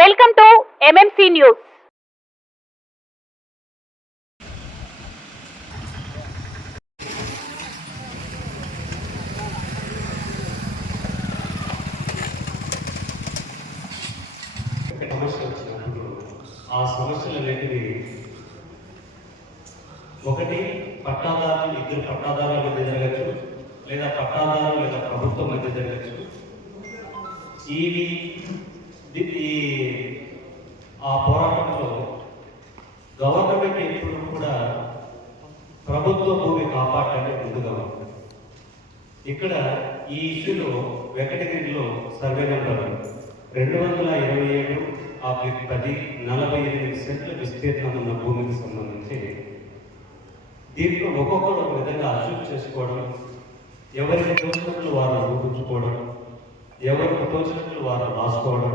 Welcome to MMC news. సమస్య వచ్చినప్పుడు ఆ సమస్యలన్నిటినీ ఒకటి పట్టాదారులు, ఇద్దరు పట్టాదారుల మధ్య జరగచ్చు, లేదా పట్టాదారులు లేదా ప్రభుత్వం మధ్య జరగచ్చు. ఆ పోరాటంలో గవర్నమెంట్ ఎప్పుడు కూడా ప్రభుత్వ భూమి కాపాడటానికి ముందుగా ఉంది. ఇక్కడ ఈ ఇష్యూలో వెంకటగిరిలో సర్వే నెంబర్ 227/10 48 సెంట్ల విస్తీర్ణం ఉన్న భూమికి సంబంధించి దీంట్లో ఒక్కొక్కరు ఒక విధంగా అసూట్ చేసుకోవడం, ఎవరికి తోచినట్లు వారు రూపించుకోవడం, ఎవరికి తోచినట్లు వారు రాసుకోవడం,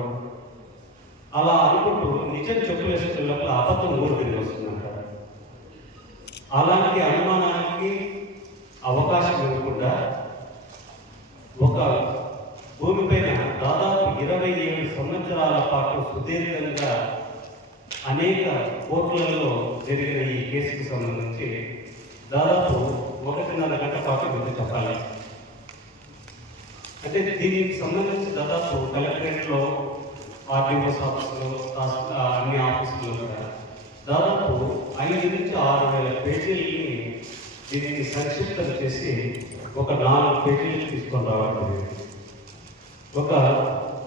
అలా అనుకుంటూ నిజం చెప్పులేసుకునే లోపల అబద్ధం ఊరు తిరిగి వస్తుందంటారు. అలాంటి అనుమానానికి అవకాశం ఇవ్వకుండా ఒక భూమిపైన దాదాపు 27 సంవత్సరాల పాటు సుదీర్ఘంగా అనేక కోర్టులలో జరిగిన ఈ కేసుకు సంబంధించి దాదాపు 1.5 గంట పాటు ముందు చెప్పాలి. అంటే దీనికి సంబంధించి దాదాపు కలెక్టరేట్లో, ఆర్డీఓస్ ఆఫీసులో, అన్ని ఆఫీసుల్లో కూడా దాదాపు 5,000 నుంచి 6,000 పేజీలని దీనిని సంక్షిప్తం చేసి ఒక 4 పేజీలు తీసుకొని రావడం. ఒక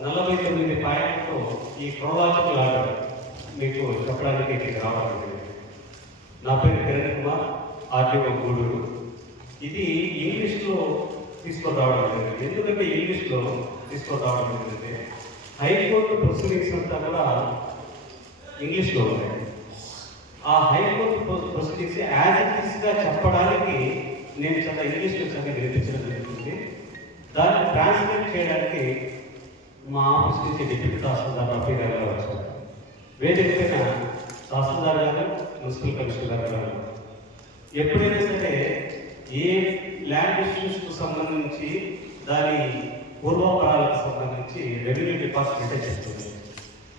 49 పాయింట్తో ఈ క్రోలాజికల్ ఆర్డర్ మీకు చెప్పడానికి ఇక్కడికి రావడం. నా పేరు కిరణ్ కుమార్, ఆర్డీఓ గూడూరు. ఇది ఇంగ్లీష్లో తీసుకొని రావడం జరిగింది. ఎందుకంటే ఇంగ్లీష్లో తీసుకొని రావడం జరిగింది, హైకోర్టు ప్రొసీడింగ్స్ అంతా కూడా ఇంగ్లీష్లో ఉన్నాయి. ఆ హైకోర్టు ప్రొసీడింగ్స్ యాజ్ ఇట్ ఈస్గా చెప్పడానికి నేను చాలా ఇంగ్లీష్లో చాలా వినిపించడం జరుగుతుంది. దాన్ని ట్రాన్స్లేట్ చేయడానికి మా ఆఫీస్ నుంచి డిప్యూటీ తహసీల్దార్ రఫీ గారు వచ్చారు. వేదిక పైన తహసీల్దార్ గారు, మున్సిపల్ కమిషనర్ గారు ఎప్పుడైనా సరే ఏ ల్యాండ్ ఇష్యూస్కు సంబంధించి దాని పూర్వాపరాలకు సంబంధించి రెవెన్యూ డిపార్ట్మెంటే చెప్తుంది.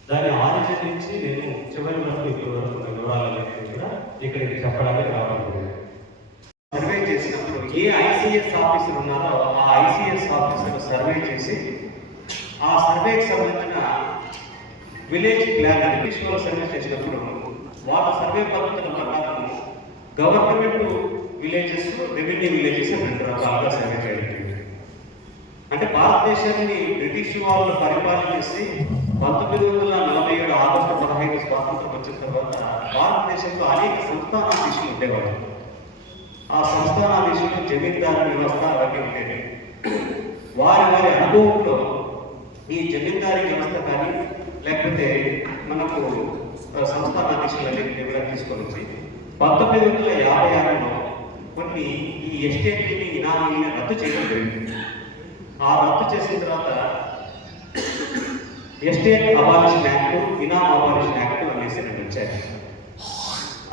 దాని ఆరిజిన్ నుంచి నేను చివరి వరకు ఇప్పటి వరకు వివరాలన్నీ కూడా ఇక్కడికి చెప్పడానికి రావడం జరిగింది. సర్వే చేసినప్పుడు ఏ ఐసీఎస్ ఆఫీసర్ ఉన్నారో ఆ ఐసీఎస్ ఆఫీసర్ సర్వే చేసి ఆ సర్వేకి సంబంధించిన విలేజ్ ప్లాన్ అని విజువల్ సర్వే చేసినప్పుడు వాళ్ళ సర్వే పద్ధతుల ప్రకారం గవర్నమెంట్ విలేజెస్, రెవెన్యూ విలేజెస్ 2 రకాలుగా సర్వే చేయడం. అంటే భారతదేశాన్ని బ్రిటిష్ వాళ్ళు పరిపాలన చేసి 1947 ఆగస్టు 15 స్వాతంత్రం వచ్చిన తర్వాత భారతదేశంలో అనేక సంస్థానాధీశులు ఉండేవాళ్ళు. ఆ సంస్థానాధీశులు జమీందారు వ్యవస్థ అవన్నీ ఉండేవి. వారి అనుభవంలో ఈ జమీందారీ వ్యవస్థ కానీ లేకపోతే మనకు సంస్థానాధీశులని కూడా తీసుకొని వచ్చి 1956లో కొన్ని ఈ ఎస్టేట్ని, ఇనామీని రద్దు చేయడం జరిగింది. ఆ రద్దు చేసిన తర్వాత estate abolition act, Inam abolition act అనేసి 2 వచ్చాయి.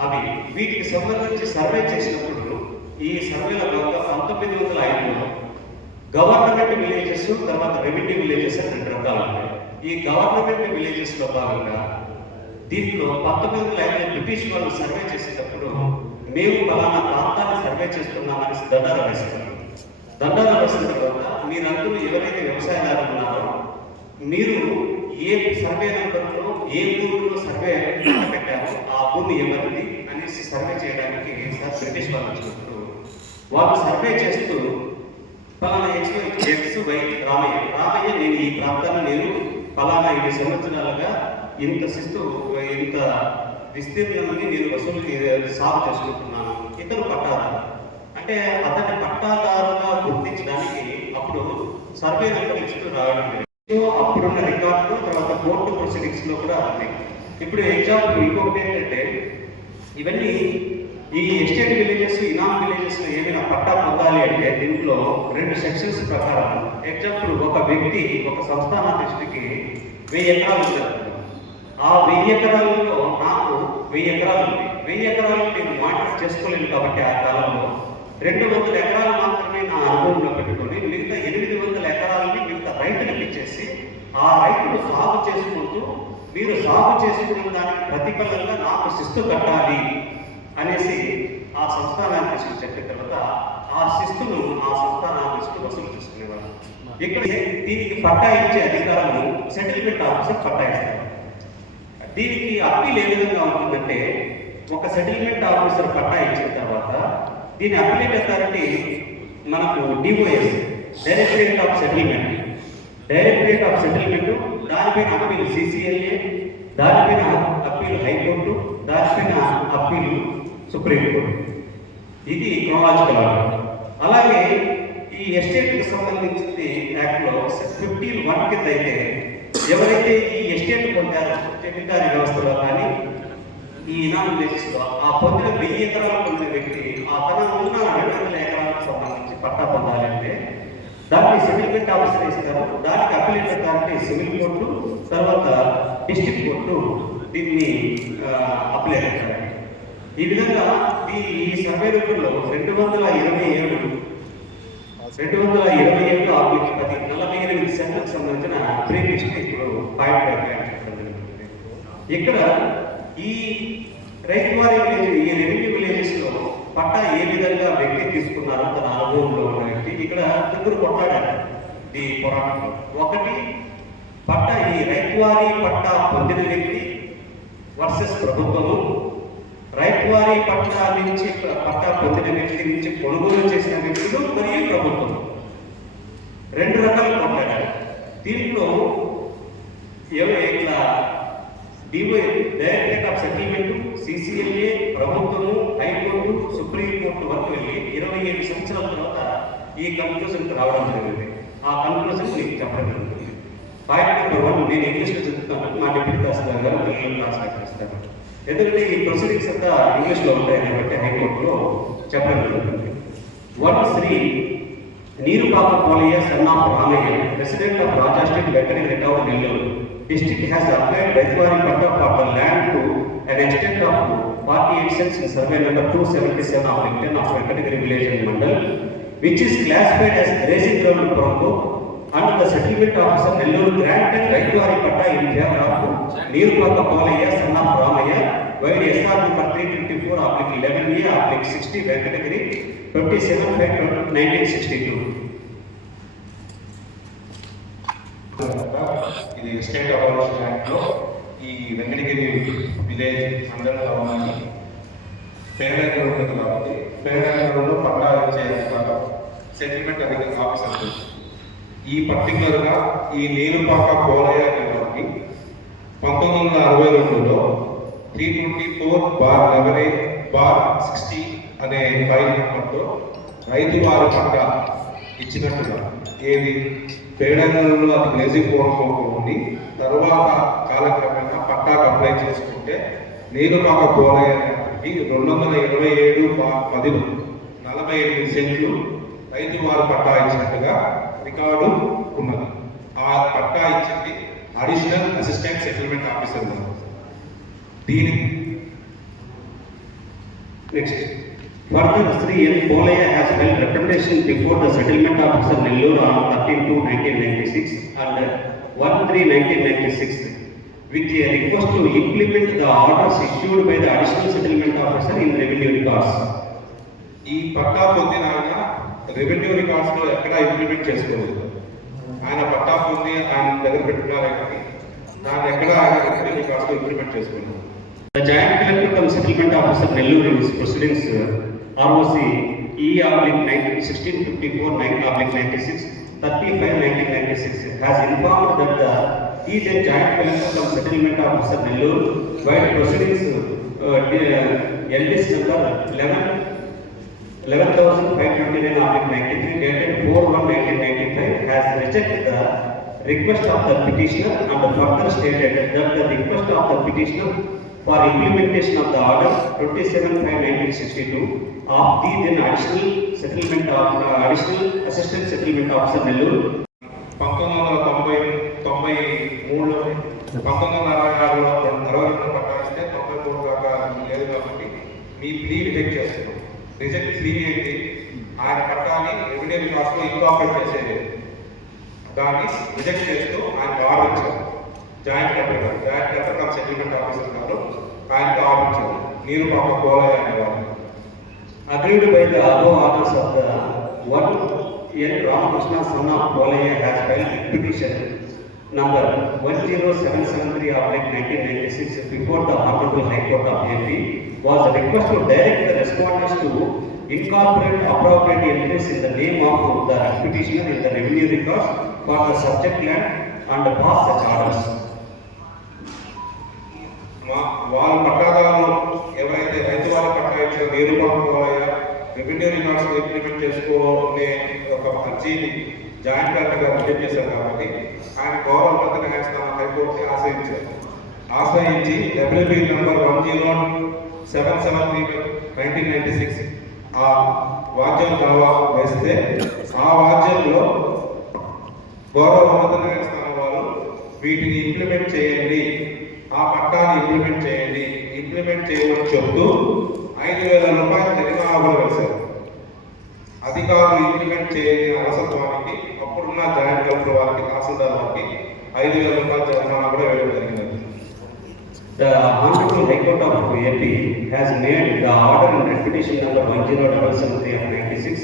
అవి వీటికి సంబంధించి సర్వే చేసినప్పుడు ఈ సర్వేల భాగంగా 1905లో గవర్నమెంట్ విలేజెస్, తర్వాత రెవెన్యూ విలేజెస్ 2 రకాలు ఉన్నాయి. ఈ గవర్నమెంట్ విలేజెస్లో భాగంగా దీంట్లో 1905 బ్రిటిష్ వాళ్ళు సర్వే చేసేటప్పుడు మేము ఫలానా ప్రాంతాన్ని సర్వే చేస్తున్నామని దండాలు వేస్తారు. దండాలు వేసిన తర్వాత మీరందరూ ఎవరైతే వ్యవసాయదారులు ఉన్నారో మీరు ఏ సర్వే నెంబర్లో ఏ భూమిలో సర్వే పెట్టారో ఆ భూమి ఎవరిది అనేసి సర్వే చేయడానికి బ్రిటిష్ వాళ్ళు వచ్చినప్పుడు వాళ్ళు సర్వే చేస్తూ ఫలానా ఎక్స్ వై రామయ్య నేను ఈ ప్రాంతాన్ని నేను ఫలానా 7 సంవత్సరాలుగా ఇంత విస్తీర్ణాన్ని నేను వసూలు సాగు చేసుకుంటున్నాను, ఇతను పట్టాదారు అంటే అతని పట్టాదారుగా గుర్తించడానికి అప్పుడు సర్వే నెంబర్ ఇస్తూ రావడం జరిగింది. అప్పుడున్న రికార్డు తర్వాత కోర్టు ప్రొసీడింగ్స్ లో కూడా ఉన్నాయి. ఇప్పుడు ఎగ్జాంపుల్ ఇంకొకటి ఏంటంటే ఇవన్నీ ఈ ఎస్టేట్ విలేజెస్, ఇనామ్ విలేజెస్ ఏమైనా పట్టా పొందాలి అంటే దీంట్లో 2 సెక్షన్స్ ప్రకారం ఎగ్జాంపుల్ ఒక వ్యక్తి ఒక సంస్థానాధీశుడికి 1000 ఎకరాలు ఉంటారు. ఆ 1000 ఎకరాలలో నాకు 1000 ఎకరాలు ఉంది. 1000 ఎకరాలు నేను మానిటర్ చేసుకోలేను కాబట్టి ఆ కాలంలో 200 ఎకరాలు మాత్రమే నా అనుభవంలో పెట్టుకొని మిగతా 800 ఎకరాలని మిగతా రైతులకు ఇచ్చేసి ఆ రైతులు సాగు చేసుకుంటూ మీరు సాగు చేసుకున్న దానికి ప్రతిఫలంగా నాకు శిస్తు కట్టాలి అనేసి ఆ సంస్థానానికి చెప్పిన తర్వాత ఆ శిస్తును ఆ సంస్థానానికి వసూలు చేసుకునేవారు. ఇక్కడ దీనికి పట్టా ఇచ్చే అధికారులు సెటిల్మెంట్ ఆఫీసర్ పట్టా ఇస్తారు. దీనికి అప్పీల్ ఏ విధంగా ఉంటుందంటే, ఒక సెటిల్మెంట్ ఆఫీసర్ పట్టా ఇచ్చిన తర్వాత దీని అప్పీలేట్ అథారిటీ మనకు డిఓఎస్ డైరెక్టరేట్ ఆఫ్ సెటిల్మెంట్ దానిపైన అప్పీల్ సిసిఎల్ఏ, దానిపైన అప్పీల్ హైకోర్టు, దానిపైన అప్పీల్ సుప్రీంకోర్టు. ఇది క్రోనాలజికల్ ఆర్డర్. అలాగే ఈ ఎస్టేట్కి సంబంధించింది యాక్ట్లో 15(1) కింద అయితే ఎవరైతే ఈ ఎస్టేట్ పొందారో జమీందారీ వ్యవస్థలో కానీ ఈ ఇనామినేషన్స్లో ఆ పొందిన 1000 ఎకరాలు పొందిన వ్యక్తి ఆ తన ఉన్న 200 ఎకరాలకు సంబంధించి పట్టా పొందాలంటే దాన్ని సెటిల్మెంట్ ఆఫీసర్ ఇస్తారు. దానికి అప్పీలేట్ అథారిటీ సివిల్ కోర్టు, తర్వాత డిస్ట్రిక్ట్ కోర్టు దీన్ని అప్పీలేట్ అథారిటీ. ఈ విధంగా ఈ సర్వే రూపంలో 227 48 సెంటర్కి సంబంధించిన ప్రీమిస్ట్ ఇప్పుడు ఇక్కడ ఈ రైతు వారి ఈ రెవెన్యూ విలేజెస్లో పట్టా ఏ విధంగా వ్యక్తి తీసుకున్నారో తన అనుభవంలో ఉన్న వ్యక్తి ఇక్కడ ముగ్గురు కొట్లాడారు ఈ పోరాటంలో. ఒకటి, పట్టా ఈ రైతు వారి పట్టా పొందిన వ్యక్తి వర్సెస్ ప్రభుత్వము, రైతు వారి పట్టా నుంచి పట్టా పొందిన వ్యక్తి నుంచి కొనుగోలు చేసిన వ్యక్తులు మరియు ప్రభుత్వం. 2 రకాలు కొట్లాడారు. దీంట్లో ఇట్లా డైరెక్టరేట్ ఆఫ్ సెటిల్మెంట్, సిసిఎల్ఏ, ప్రభుత్వము, హైకోర్టు, సుప్రీంకోర్టు వరకు వెళ్ళి 27 సంవత్సరాల తర్వాత ఈ కన్క్లూజన్కి రావడం జరిగింది. ఆ కన్క్లూజన్ మీకు చెప్పడం జరుగుతుంది. పాయింట్ నెంబర్ 1 నేను ఇంగ్లీష్లో చెప్తున్నాను, మా డిప్యూటీ తహసీల్దార్ గారు తెలుగులో ట్రాన్స్లేట్ చేస్తారు. ఎందుకంటే ఈ ప్రొసీడింగ్స్ అంతా ఇంగ్లీష్లో ఉంటాయి కాబట్టి హైకోర్టులో చెప్పడం జరుగుతుంది. 1(3) Neerupaka Polaiah son of Ramaiah, resident of Raja street, Venkatagiri town, Nellore. District has applied Raitwari Patta for the land to an extent of 48 cents in survey number 277/10 of Venkatagiri village and Mandal, which is classified as grazing ground Porombo, and the settlement officer Nellore granted Raitwari Patta in favor of Nirupaka Polayya son of Ramaya, while SR number 354/11A/60 Venkatagiri 27/1962. ఇది state abolition యాక్ట్లో ఈ Venkatagiri village మండలంలో ఉన్నాయి. పేదరికం ఉంటుంది కాబట్టి పేదరికంలో పట్టా ఇచ్చే సెటిల్మెంట్ ఆఫీసర్. ఈ పర్టికులర్గా ఈ నీరుపాక పోలయ్య గారికి 1962లో 324/11A/60 అనే ఫైల్ నెంబర్తో రైతు వారి పట్టా ఇచ్చినట్టుగా ఏది పేడంగంలో అది గ్రేజింగ్ పూర్వకంగా ఉండి తరువాత కాలక్రమేణా పట్టాకు అప్లై చేసుకుంటే నీరుపాక పోలయ్యకి 227/10 48 సెంట్లు రైతు వారు పట్టా ఇచ్చినట్టుగా రికార్డు ఉన్నది. ఆ పట్టా ఇచ్చింది అడిషనల్ అసిస్టెంట్ సెటిల్మెంట్ ఆఫీసర్. దీని next further, Sri N. Polaya has held representation before the settlement officer Nellore on 13/2/1996 and 1/3/1996 with a request to implement the orders issued by the additional settlement officer in revenue records. ఈ పట్టా పొందిన ఆయన revenue రికార్డ్స్లో ఎక్కడ implement చేసుకోలేదు. ఆయన పట్టా పొంది ఆయన దగ్గర పెట్టుకున్నారే కానీ దాన్ని ఎక్కడ ఆయన రెవెన్యూ రికార్డ్స్లో ఇంప్లిమెంట్ చేసుకోలేదు. The Joint Collector cum Settlement Officer Nellore in his proceedings ROC E/1654/96 35/1996 has informed that the then Joint Collector cum Settlement Officer Nellore while proceedings LDS number 11,529/93 dated 4/1/1995 has rejected the request of the petitioner and further stated that the request of the petitioner for implementation of the order 27/5/1962 of the then additional assistant settlement officer Nellore 1993లో 1966లో 62 పట్టా ఇస్తే 93 దాకా లేదు కాబట్టి మీ plea reject చేస్తున్నాం. Reject plea ఏంటి? ఆయన పట్టాన్ని revenue రికార్డ్స్లో incorporate చేసేది. దాన్ని reject చేస్తూ ఆయన ఆర్డర్ ఇచ్చారు జాయింట్ కలెక్టర్ సెటిల్మెంట్ ఆఫీసర్ గారు ఆయనకి ఆర్డర్ ఇచ్చారు. నీరు పాప కోలయ్య అనేవారు. Agreed by the above orders of the one N. Ramakrishna son of Polaya has filed petition number 10773/1996 before the Honorable High Court of AP was a request to direct the respondents to incorporate appropriate entries in the name of the petitioner in the revenue records for the subject land and pass such orders. వాళ్ళ పట్టాదారులు ఎవరైతే రైతు వారి పట్టా ఇచ్చిన నీరు పంపుకోవాలయ్యా revenue records implement చేసుకోవాలనే ఒక అర్జీని joint collector గారు reject చేశారు కాబట్టి ఆయన గౌరవ ఉన్నత న్యాయస్థానం హైకోర్టుని ఆశ్రయించి డబ్ల్యూబీ నంబర్ 10773/1996 ఆ వాద్యం దావా వేస్తే ఆ వాద్యంలో గౌరవ ఉన్నత న్యాయస్థానం వారు వీటిని ఇంప్లిమెంట్ చేయండి, ఆ పట్టాన్ని ఇంప్లిమెంట్ చేయండి, ఇంప్లిమెంట్ చేయమని చెబుతూ 5,000 రూపాయలు జరిమానా కూడా వేశారు. అధికారులు ఇంప్లిమెంట్ చేయని అవసరానికి అప్పుడున్న జాయింట్ కలెక్టర్ వారికి, తహసీల్దార్ వారికి 5,000 రూపాయల జరిమానా కూడా వేయడం జరిగింది. The Honorable High Court of AP has made the order in petition number 10773/96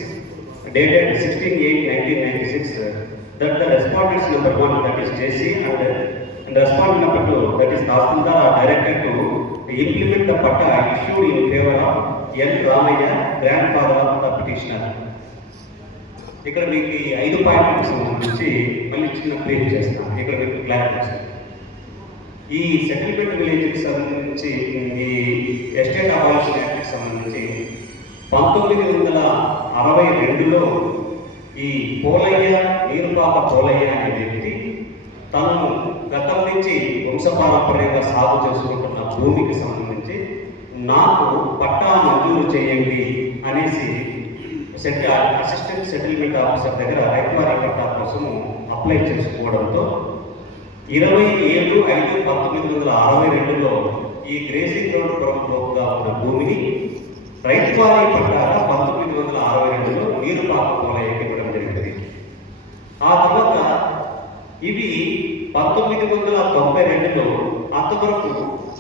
dated 16/8/1996 that the respondents number 1, that is JC, and respondent number 2, that is Tahsildar, are directed to implement the patta issued in favor of N. Ramaya, grandfather of the petitioner. ఇక్కడ మీకు ఈ 5 పాయింట్లకు సంబంధించి మళ్ళీ చిన్న clear చేస్తాను. ఇక్కడ మీకు క్లారిఫికేషన్. ఈ సెటిల్మెంట్ విలేజ్కి సంబంధించి ఈ ఎస్టేట్ అబాలిషన్ యాక్ట్కి సంబంధించి 1962లో ఈ పోలయ్య, నీరుపాక పోలయ్య అనే వ్యక్తి తను గతం నుంచి వంశపారంపర్యంగా సాగు చేసుకుంటున్న భూమికి సంబంధించి నాకు పట్టా మంజూరు చేయండి అనేసి అసిస్టెంట్ సెటిల్మెంట్ ఆఫీసర్ దగ్గర రైతువారీ పట్టా కోసము అప్లై చేసుకోవడంతో 27/5/1962లో ఈ గ్రేసింగ్ గ్రౌండ్ ప్రభుత్వంగా ఉన్న భూమిని రైతువారీ పట్టాగా 1962లో నీరుపాక పోలయ్యకి ఇవ్వడం జరిగింది. ఆ తర్వాత ఇవి 1992లో అంతవరకు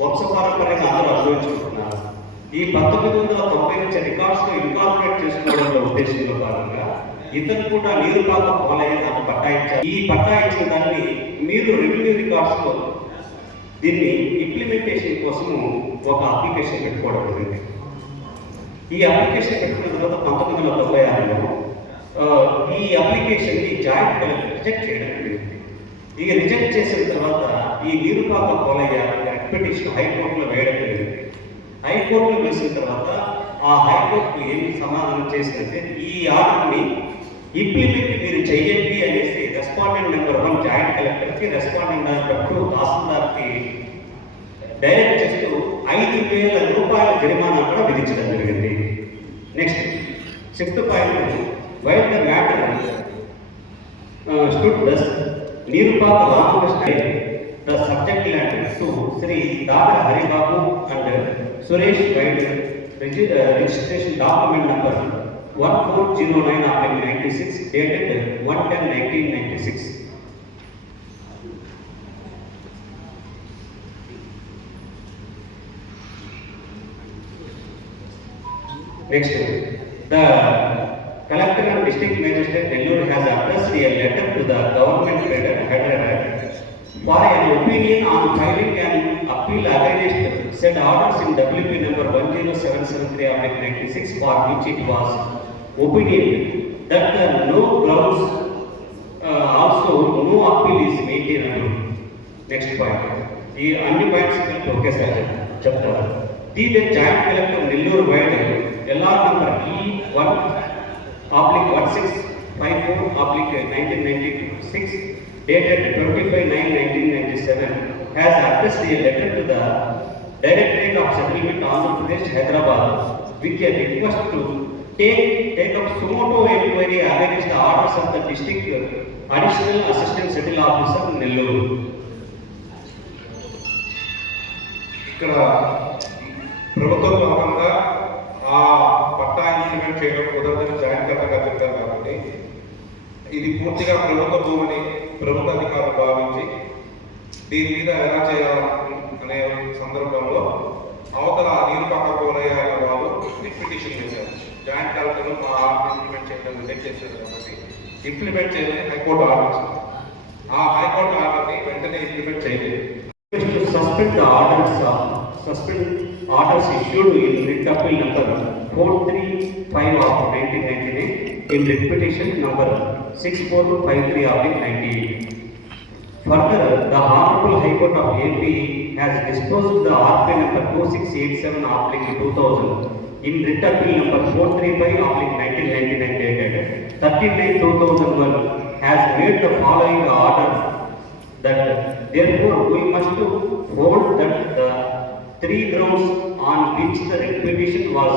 వంశపారంపర్యంగా అందరూ అనుభవించుకుంటున్నారు. ఈ 1990 నుంచి రికార్డ్స్లో ఇన్కార్పొరేట్ చేసుకోవడంలో ఉద్దేశంలో భాగంగా ఇతను కూడా నీరుపాక పోలయ్య నాకు పట్టా ఇచ్చారు. ఈ పట్టా ఇచ్చిన దాన్ని మీరు రెవెన్యూ రికార్డ్స్లో దీన్ని ఇంప్లిమెంటేషన్ కోసము ఒక అప్లికేషన్ పెట్టుకోవడం జరిగింది. ఈ అప్లికేషన్ పెట్టుకున్న తర్వాత 1996లో ఈ అప్లికేషన్ని జాయింట్ కలెక్టర్ రిజెక్ట్ చేయడం జరిగింది. ఇక రిజెక్ట్ చేసిన తర్వాత ఈ నీరుపాక పోలయ్య పిటిషన్ హైకోర్టులో వేయడం జరిగింది. హైకోర్టులో వేసిన తర్వాత ఆ హైకోర్టు ఏమి సమాధానం చేసిందంటే ఈ ఆర్డర్ని ఇంప్లిమెంట్ మీరు చెయ్యండి అనేసి రెస్పాండెంట్ నెంబర్ 1 జాయింట్ కలెక్టర్కి, రెస్పాండెంట్ నెంబర్ 2 తహసీల్దార్కి డైరెక్ట్ చేస్తూ 5,000 రూపాయల జరిమానా కూడా విధించడం జరిగింది. Next 6th point, while the matter stood thus Neerupaka Ramakrishna the subject land to Sri Dada Haribabu and Suresh White, registration document number 1409/96 dated 1/10/1996. Next, the Collector and District Magistrate Nellore has addressed a letter to the Government Federal for an opinion on filing an appeal against said orders in WP number 10773/96 for which it was opinioned that no grounds also no appeal is maintainable. Next point. ఈ అన్ని points కలిపి ఒకేసారి చెప్తారు. The joint collector Nellore wide LR number E1/1654/1996 dated 25/9/1997 has addressed a letter to the Directorate of Settlement, Andhra Pradesh, Hyderabad, with a request to take up sumoto inquiry against the orders of the District Additional Assistant Settle Officer, Nellore. ఇక్కడ ప్రభుత్వ భాగంగా ఆ పట్టా implement చేయడం కుదరదని joint collector గారు చెప్పారు కాబట్టి ఇది పూర్తిగా ప్రభుత్వ భూమిని ప్రభుత్వ అధికారులు భావించి దీని మీద ఎలా చేయాలనే రిజెక్ట్ చేశారు కాబట్టి ఇంప్లిమెంట్ చేయమని హైకోర్టు ఆర్డర్ ఇచ్చింది. ఆ హైకోర్టు ఆర్డర్ని వెంటనే ఇంప్లిమెంట్ చేయలేదు. To suspend the orders issued in writ appeal number 435 of 1999 in writ petition number 6453 of 1998. Further, the Honorable High Court of AP has disposed the RP number 2687 of 2000 in writ appeal number 435 of 1999 dated 39/2001 has made the following order that therefore we must hold that the three grounds on which the writ petition was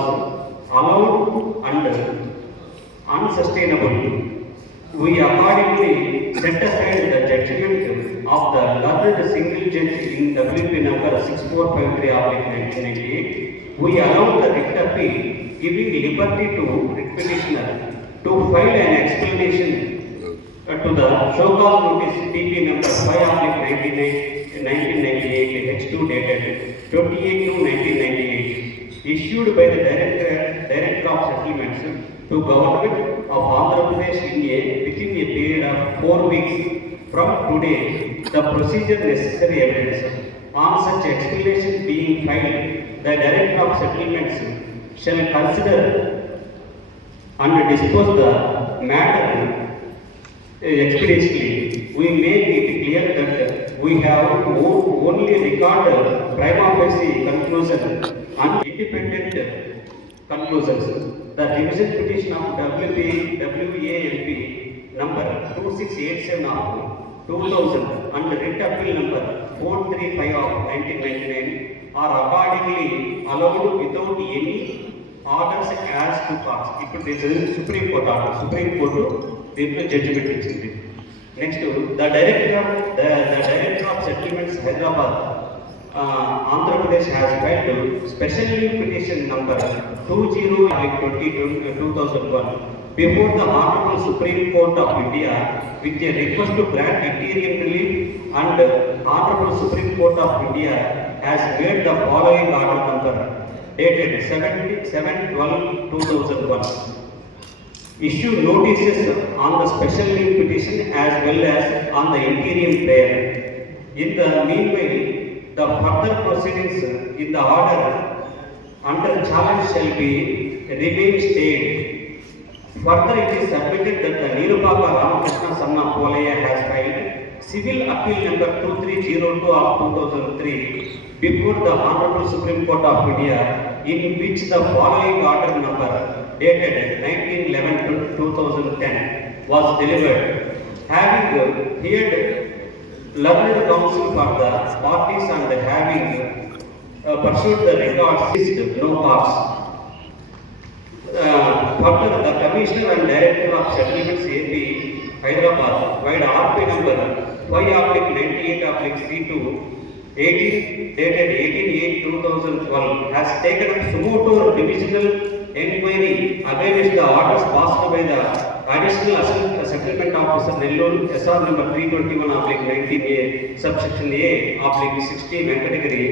allowed and unsustainable. We accordingly set aside the judgment of the learned single judge in WP number 6453 of 1998. We allow the writ appeal giving liberty to writ petitioner to file an explanation to the show cause notice PP number 5 of 1998 H2 dated 28/1998 issued by the Director of Settlements to Government of Andhra Pradesh within a period of 4 weeks from today. The procedure necessary evidence on such explanation being filed, the Director of Settlements shall consider and dispose the matter expeditiously. We make it clear that we have only recorded prima facie conclusion and independent conclusions. The revision petition of WALP number 2687 of 2000 and writ appeal number 435 of 1999 are accordingly allowed without any orders as to courts. ఇప్పుడు supreme court order, supreme court దీంట్లో judgement ఇచ్చింది. Next the director of settlements Hyderabad Andhra Pradesh has filed special petition number 20/2001 before the Honorable Supreme Court of India with a request to grant interim relief, and Honorable Supreme Court of India has made the following order number dated 7/12/2001. Issue notices on the special leave petition as well as on the interim prayer. In the meanwhile, the further proceedings in the order under challenge shall be remain stayed. Further, it is submitted that the Nirupaka Ramakrishna Sanna Polaya has filed civil appeal number 2302 of 2003 before the Honorable Supreme Court of India, in which the following order number dated 19/11/2010 was delivered. Having heard learned counsel for the parties and having pursued the records, no cause. Further, the Commissioner and Director of Settlements AP Hyderabad via RP number 5/98/32 dated 18/8/2012 has taken up sumoto divisional inquiry against the orders passed by the Additional Settlement Officer Nellore SR number 321/19A subsection A/16 category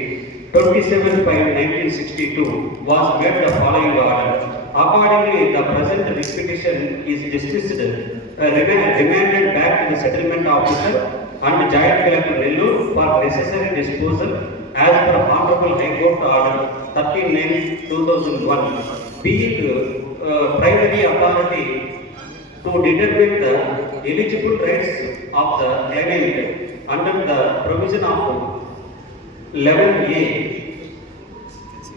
27/5/1962 was made the following order. Accordingly, the present writ petition is dismissed, remanded back to the settlement officer and Joint Collector Nellore for necessary disposal as per Honorable High Court Order 13/9/2001, being primary authority to determine the eligible rights of the claimant under the provision of 11A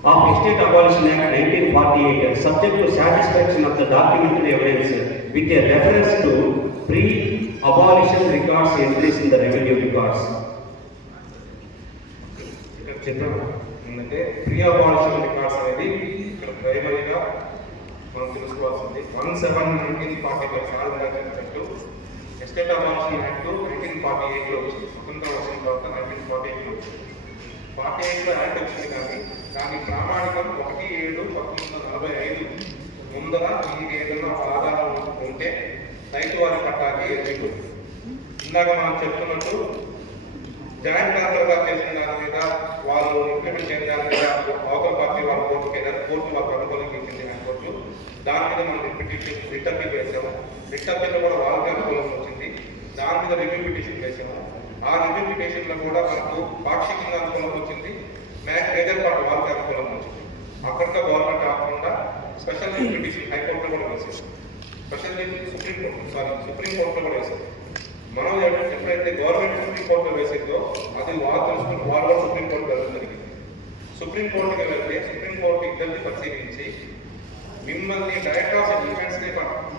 of State Abolition Act 1948, subject to satisfaction of the documentary evidence with a reference to pre-abolition records entries in the revenue records. ఇక్కడ చిత్రం ఏంటంటే pre abolition records అనేది ఇక్కడ ప్రైమరీగా మనం తెలుసుకోవాల్సింది 17/1945 చెప్పినట్టు estate abolition act 1948లో వచ్చింది. స్వతంత్రం వచ్చిన తర్వాత 1948లో 48లో యాక్ట్ వచ్చింది, కానీ దాని ప్రామాణికం 1/7/1945 ముందర మీకు ఏదైనా ఆధారం ఉంటే రైతు వారి పట్టాకి ఎలిజిబుల్. ఇందాక మనం చెప్తున్నట్టు జాయింట్ కలెక్టర్గా చేసిన దాని మీద వాళ్ళు ఇంప్లిమెంట్ చేయడం మీద అవతల పార్టీ వాళ్ళ కోర్టుకి కోర్టు వాళ్ళకు అనుకూలంగా ఇచ్చింది హైకోర్టు. దాని మీద మనం రిట్ అప్పీల్ వేసాము. రిట్ అప్పీల్లో కూడా వాళ్ళకి అనుకూలం వచ్చింది. దాని మీద రివ్యూ పిటిషన్ వేసాము. ఆ రివ్యూ పిటిషన్లో కూడా మనకు పాక్షికంగా అనుకూలం వచ్చింది, మేజర్ పార్ట్ వాళ్ళకి అనుకూలం వచ్చింది. అక్కడితో గవర్నమెంట్ కాకుండా స్పెషల్ రివ్యూ పిటిషన్ హైకోర్టులో కూడా వేసాము. స్పెషల్ సుప్రీంకోర్టులో కూడా వేసాము. మనం ఎప్పుడైతే గవర్నమెంట్ సుప్రీంకోర్టులో వేసిందో అది వాళ్ళు తెలుసుకుని వాళ్ళు కూడా సుప్రీంకోర్టులో వెళ్ళడం జరిగింది. సుప్రీంకోర్టుకి వెళ్తే సుప్రీంకోర్టు ఇద్దరిని పరిశీలించి మిమ్మల్ని డైరెక్టర్ ఆఫ్ సెటిల్మెంట్స్ని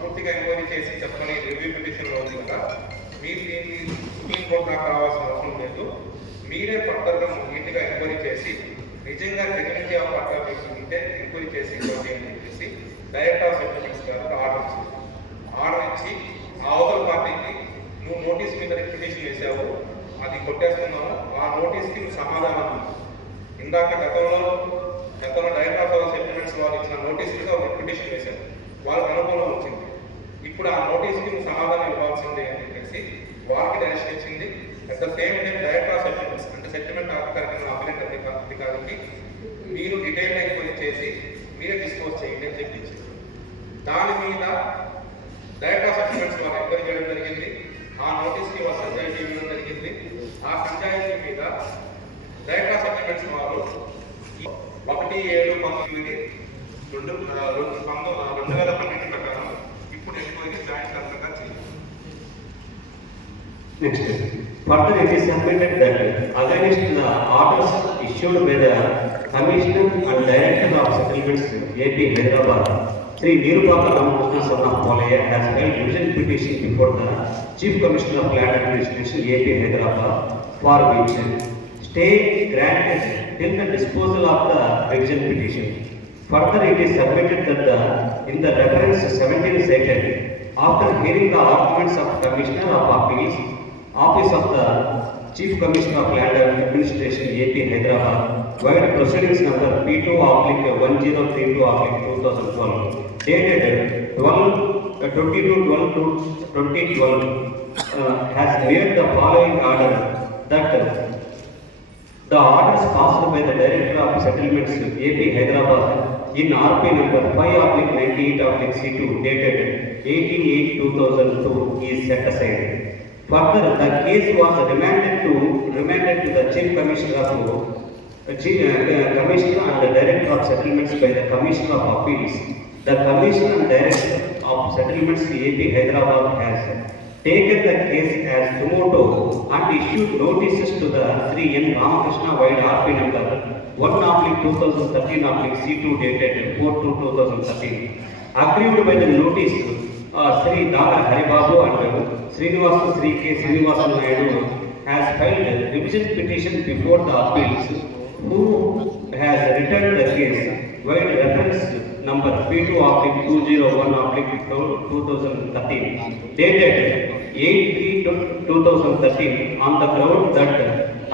పూర్తిగా ఎంక్వైరీ చేసి చెప్పని రివ్యూ పిటిషన్లో ఉంది కదా, మీరు దీన్ని సుప్రీంకోర్టు దాకా రావాల్సిన అవసరం లేదు, మీరే ఫర్దర్గా నీట్గా ఎంక్వైరీ చేసి నిజంగా జెన్యూనిటీ ఆఫ్ పట్టాలు ఉంటే ఎంక్వైరీ చేసి ఇవ్వండి అని చెప్పేసి డైరెక్టర్ ఆఫ్ సెటిల్మెంట్స్ గారికి ఆర్డర్ ఇచ్చి ఆ అవతల పార్టీకి నువ్వు నోటీస్ మీద పిటిషన్ వేసావు, అది కొట్టేస్తున్నావు, ఆ నోటీస్కి నువ్వు సమాధానం ఇందాక గతంలో డైరెక్టర్ ఆఫ్ సెటిల్మెంట్స్ వాళ్ళు ఇచ్చిన నోటీస్ మీద ఒక పిటిషన్ వేశారు, వాళ్ళకి అనుకూలం వచ్చింది. ఇప్పుడు ఆ నోటీస్కి నువ్వు సమాధానం ఇవ్వాల్సిందే అని చెప్పేసి వాళ్ళకి డైరెక్షన్ ఇచ్చింది. At the same time director of settlements అంటే సెటిల్మెంట్ అధికారికి అధికారికి మీరు డీటెయిల్ ఎంక్వైరీ చేసి మీరే డిస్పోజ్ చేయండి అని చెప్పించింది. దాని మీద డైరెక్టర్ ఆఫ్ సెటిల్మెంట్స్ వాళ్ళు ఎంక్వైరీ చేయడం జరిగింది. ఆ నోటీస్కి వాళ్ళు సంజాయితీ ఇవ్వడం జరిగింది. ఆ సంజాయితీ మీద డైరెక్టర్ ఆఫ్ సెటిల్మెంట్స్ వాళ్ళు 1/7/2012 ప్రకారం ఇప్పుడు ఎంక్వైరీ జాయింట్ కలెక్టర్గా చేయాలి. Next, further it is submitted that against the orders issued by the Commissioner and Director of Settlements AP Hyderabad, Sri Nirupaka Ramakrishna son of Polaya has filed revision petition before the Chief Commissioner of Land Administration AP Hyderabad for which stay granted till the disposal of the revision petition. Further it is submitted that in the reference 17 cited, after hearing the arguments of Commissioner of Appeals, Office of the Chief Commissioner of Land Administration AP Hyderabad, while proceedings number P2/1032/2012 dated 22/12/2012 has made the following order that the orders passed by the Director of Settlements AP Hyderabad in RP number 5/98/C2 dated 18/8/2002 is set aside. Further, the case was remanded to the Chief Commissioner and the Director of Settlements by the Commissioner of Appeals. The Commissioner and Director of Settlements AP Hyderabad has taken the case as sumoto and issued notices to the Sri N. Ramakrishna Wide RP number 1/2013/C2 dated 4/2013. Aggrieved by the notice, Sri Dara Haribabu and Sri K. Srinivasan Naidu has filed a revision petition before the appeals, who has returned the case while reference number P2/201/2013 dated 8/3/2013 on the ground that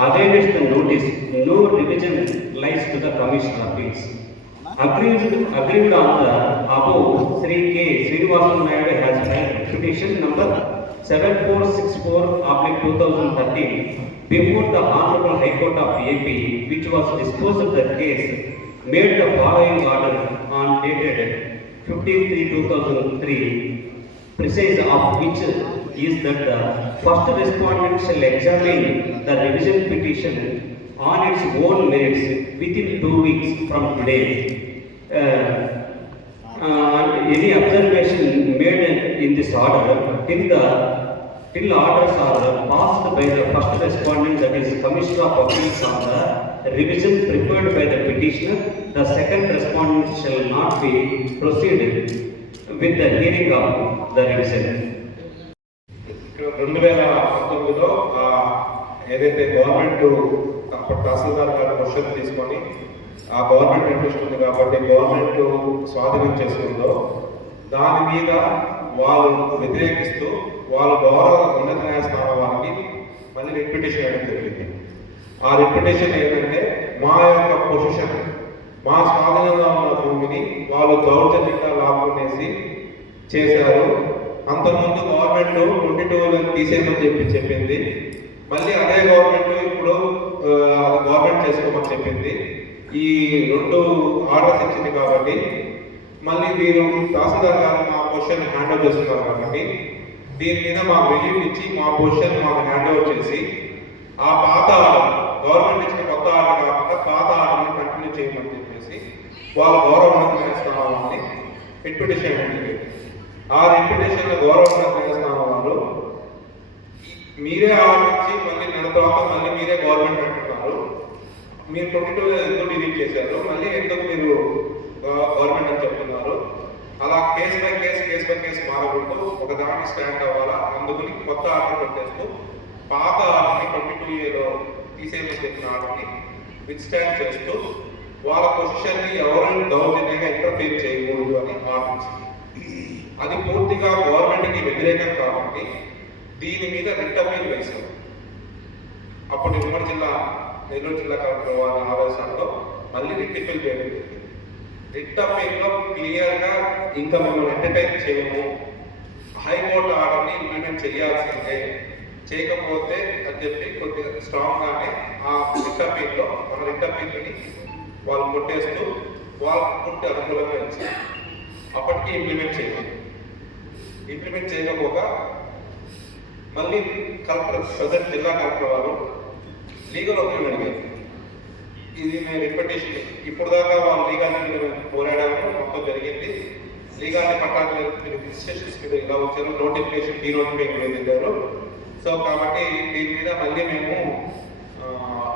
against the notice no revision lies to the Commissioner of Appeals. Aggrieved on the above, Sri K. Srinivasan Naidu has filed petition number 7464/2013 before the Honorable High Court of AP, which was disposed of the case, made the following order on dated 15/3/2003, precise of which is that the first respondent shall examine the revision petition on its own merits within 2 weeks from today. Any observation made in this order till orders are passed by the first respondent, that is Commissioner of Appeals, on the revision prepared by the petitioner, the second respondent shall not be proceeded with the hearing of the revision. 2019లో ఏదైతే government అప్పుడు తహసీల్దార్ గారు question తీసుకొని ఆ government interest ఉంది కాబట్టి government స్వాధీనం చేసుకుందో దాని మీద వాళ్ళు వ్యతిరేకిస్తూ వాళ్ళ గౌరవ ఉన్నత న్యాయస్థానం వారికి మళ్ళీ రిపిటేషన్ వేయడం జరిగింది. ఆ రిపిటేషన్ ఏంటంటే మా యొక్క పొజిషన్, మా స్వాధీనంలో ఉన్న భూమిని వాళ్ళు దౌర్జన్యంగా లాక్కునేసి చేశారు. అంతకుముందు గవర్నమెంట్ 22 తీసేయమని చెప్పింది. మళ్ళీ అదే గవర్నమెంట్ ఇప్పుడు గవర్నమెంట్ చేసుకోమని చెప్పింది. ఈ 2 ఆర్డర్స్ ఇచ్చింది కాబట్టి మళ్ళీ వీరు తహసీల్దార్ గారు మా పొజిషన్ హ్యాండ్ ఓవర్ చేస్తున్నారు కాబట్టి దీని మీద మాకు రిలీఫ్ ఇచ్చి మా పొజిషన్ మాకు హ్యాండ్ ఓవర్ చేసి ఆ పాత గవర్నమెంట్ ఇచ్చిన కొత్త ఆర్డర్ కాకుండా పాత ఆర్డర్ని కంటిన్యూ చేయమని చెప్పేసి వాళ్ళ గౌరవం చేస్తామని రిప్యుటేషన్ అయింది. ఆ రిప్యుటేషన్లో గౌరవం చేస్తాము వాళ్ళు మీరే ఆలోచించి మళ్ళీ నెల తర్వాత మళ్ళీ మీరే గవర్నమెంట్ అంటున్నారు. మీరు 22 ఎందుకు డిలీట్ చేశారు, మళ్ళీ ఎందుకు మీరు గవర్నమెంట్ అని చెప్తున్నారు. అలా కేసు బై కేసు మారకూడదు, ఒక దాన్ని స్టాండ్ అవ్వాలా. అందుకని కొత్త ఆర్డర్ పెట్టేస్తూ పాత ఆర్డర్ని 22A తీసేయమని చెప్పిన ఆర్డర్ని విత్ స్టాండ్ చేస్తూ వాళ్ళ పొజిషన్ని ఎవరైనా దౌర్జన్యంగా ఇంటర్ఫీర్ చేయకూడదు అని ఆర్డర్. అది పూర్తిగా గవర్నమెంట్కి వ్యతిరేకం కాబట్టి దీని మీద రిట్ అప్పీల్ వేశారు. అప్పుడు నెల్లూరు జిల్లా కలెక్టర్ వారి ఆదేశాలతో మళ్ళీ రిట్ అప్పీల్ చేయడం జరిగింది. రిట్ అప్పీల్లో క్లియర్గా ఇంకా మిమ్మల్ని ఎంటర్టైన్ చేయము, హైకోర్టు ఆర్డర్ని ఇంప్లిమెంట్ చేయాల్సిందే, చేయకపోతే అని చెప్పి కొద్దిగా స్ట్రాంగ్గానే ఆ రిట్ అప్పీల్లో మన రిట్ అప్పీల్ని వాళ్ళు కొట్టేస్తూ వాళ్ళకి కొట్టి అనుకూలంగా ఇచ్చారు. అప్పటికి ఇంప్లిమెంట్ చేయకపోగా మళ్ళీ కలెక్టర్ ప్రజెంట్ జిల్లా కలెక్టర్ వారు లీగల్ ఒపీనియన్ అడిగారు. ఇది మేము రిపిటేషన్ ఇప్పుడు దాకా వాళ్ళు లీగాలిటీ పోరాడాము, మొత్తం జరిగింది. లీగాలిటీ పట్టాలు మీరు రిజిస్ట్రేషన్స్ మీద ఇలా వచ్చారు, నోటిఫికేషన్ డీనోటిఫికేషన్ వెళ్ళారు. సో కాబట్టి దీని మీద మళ్ళీ మేము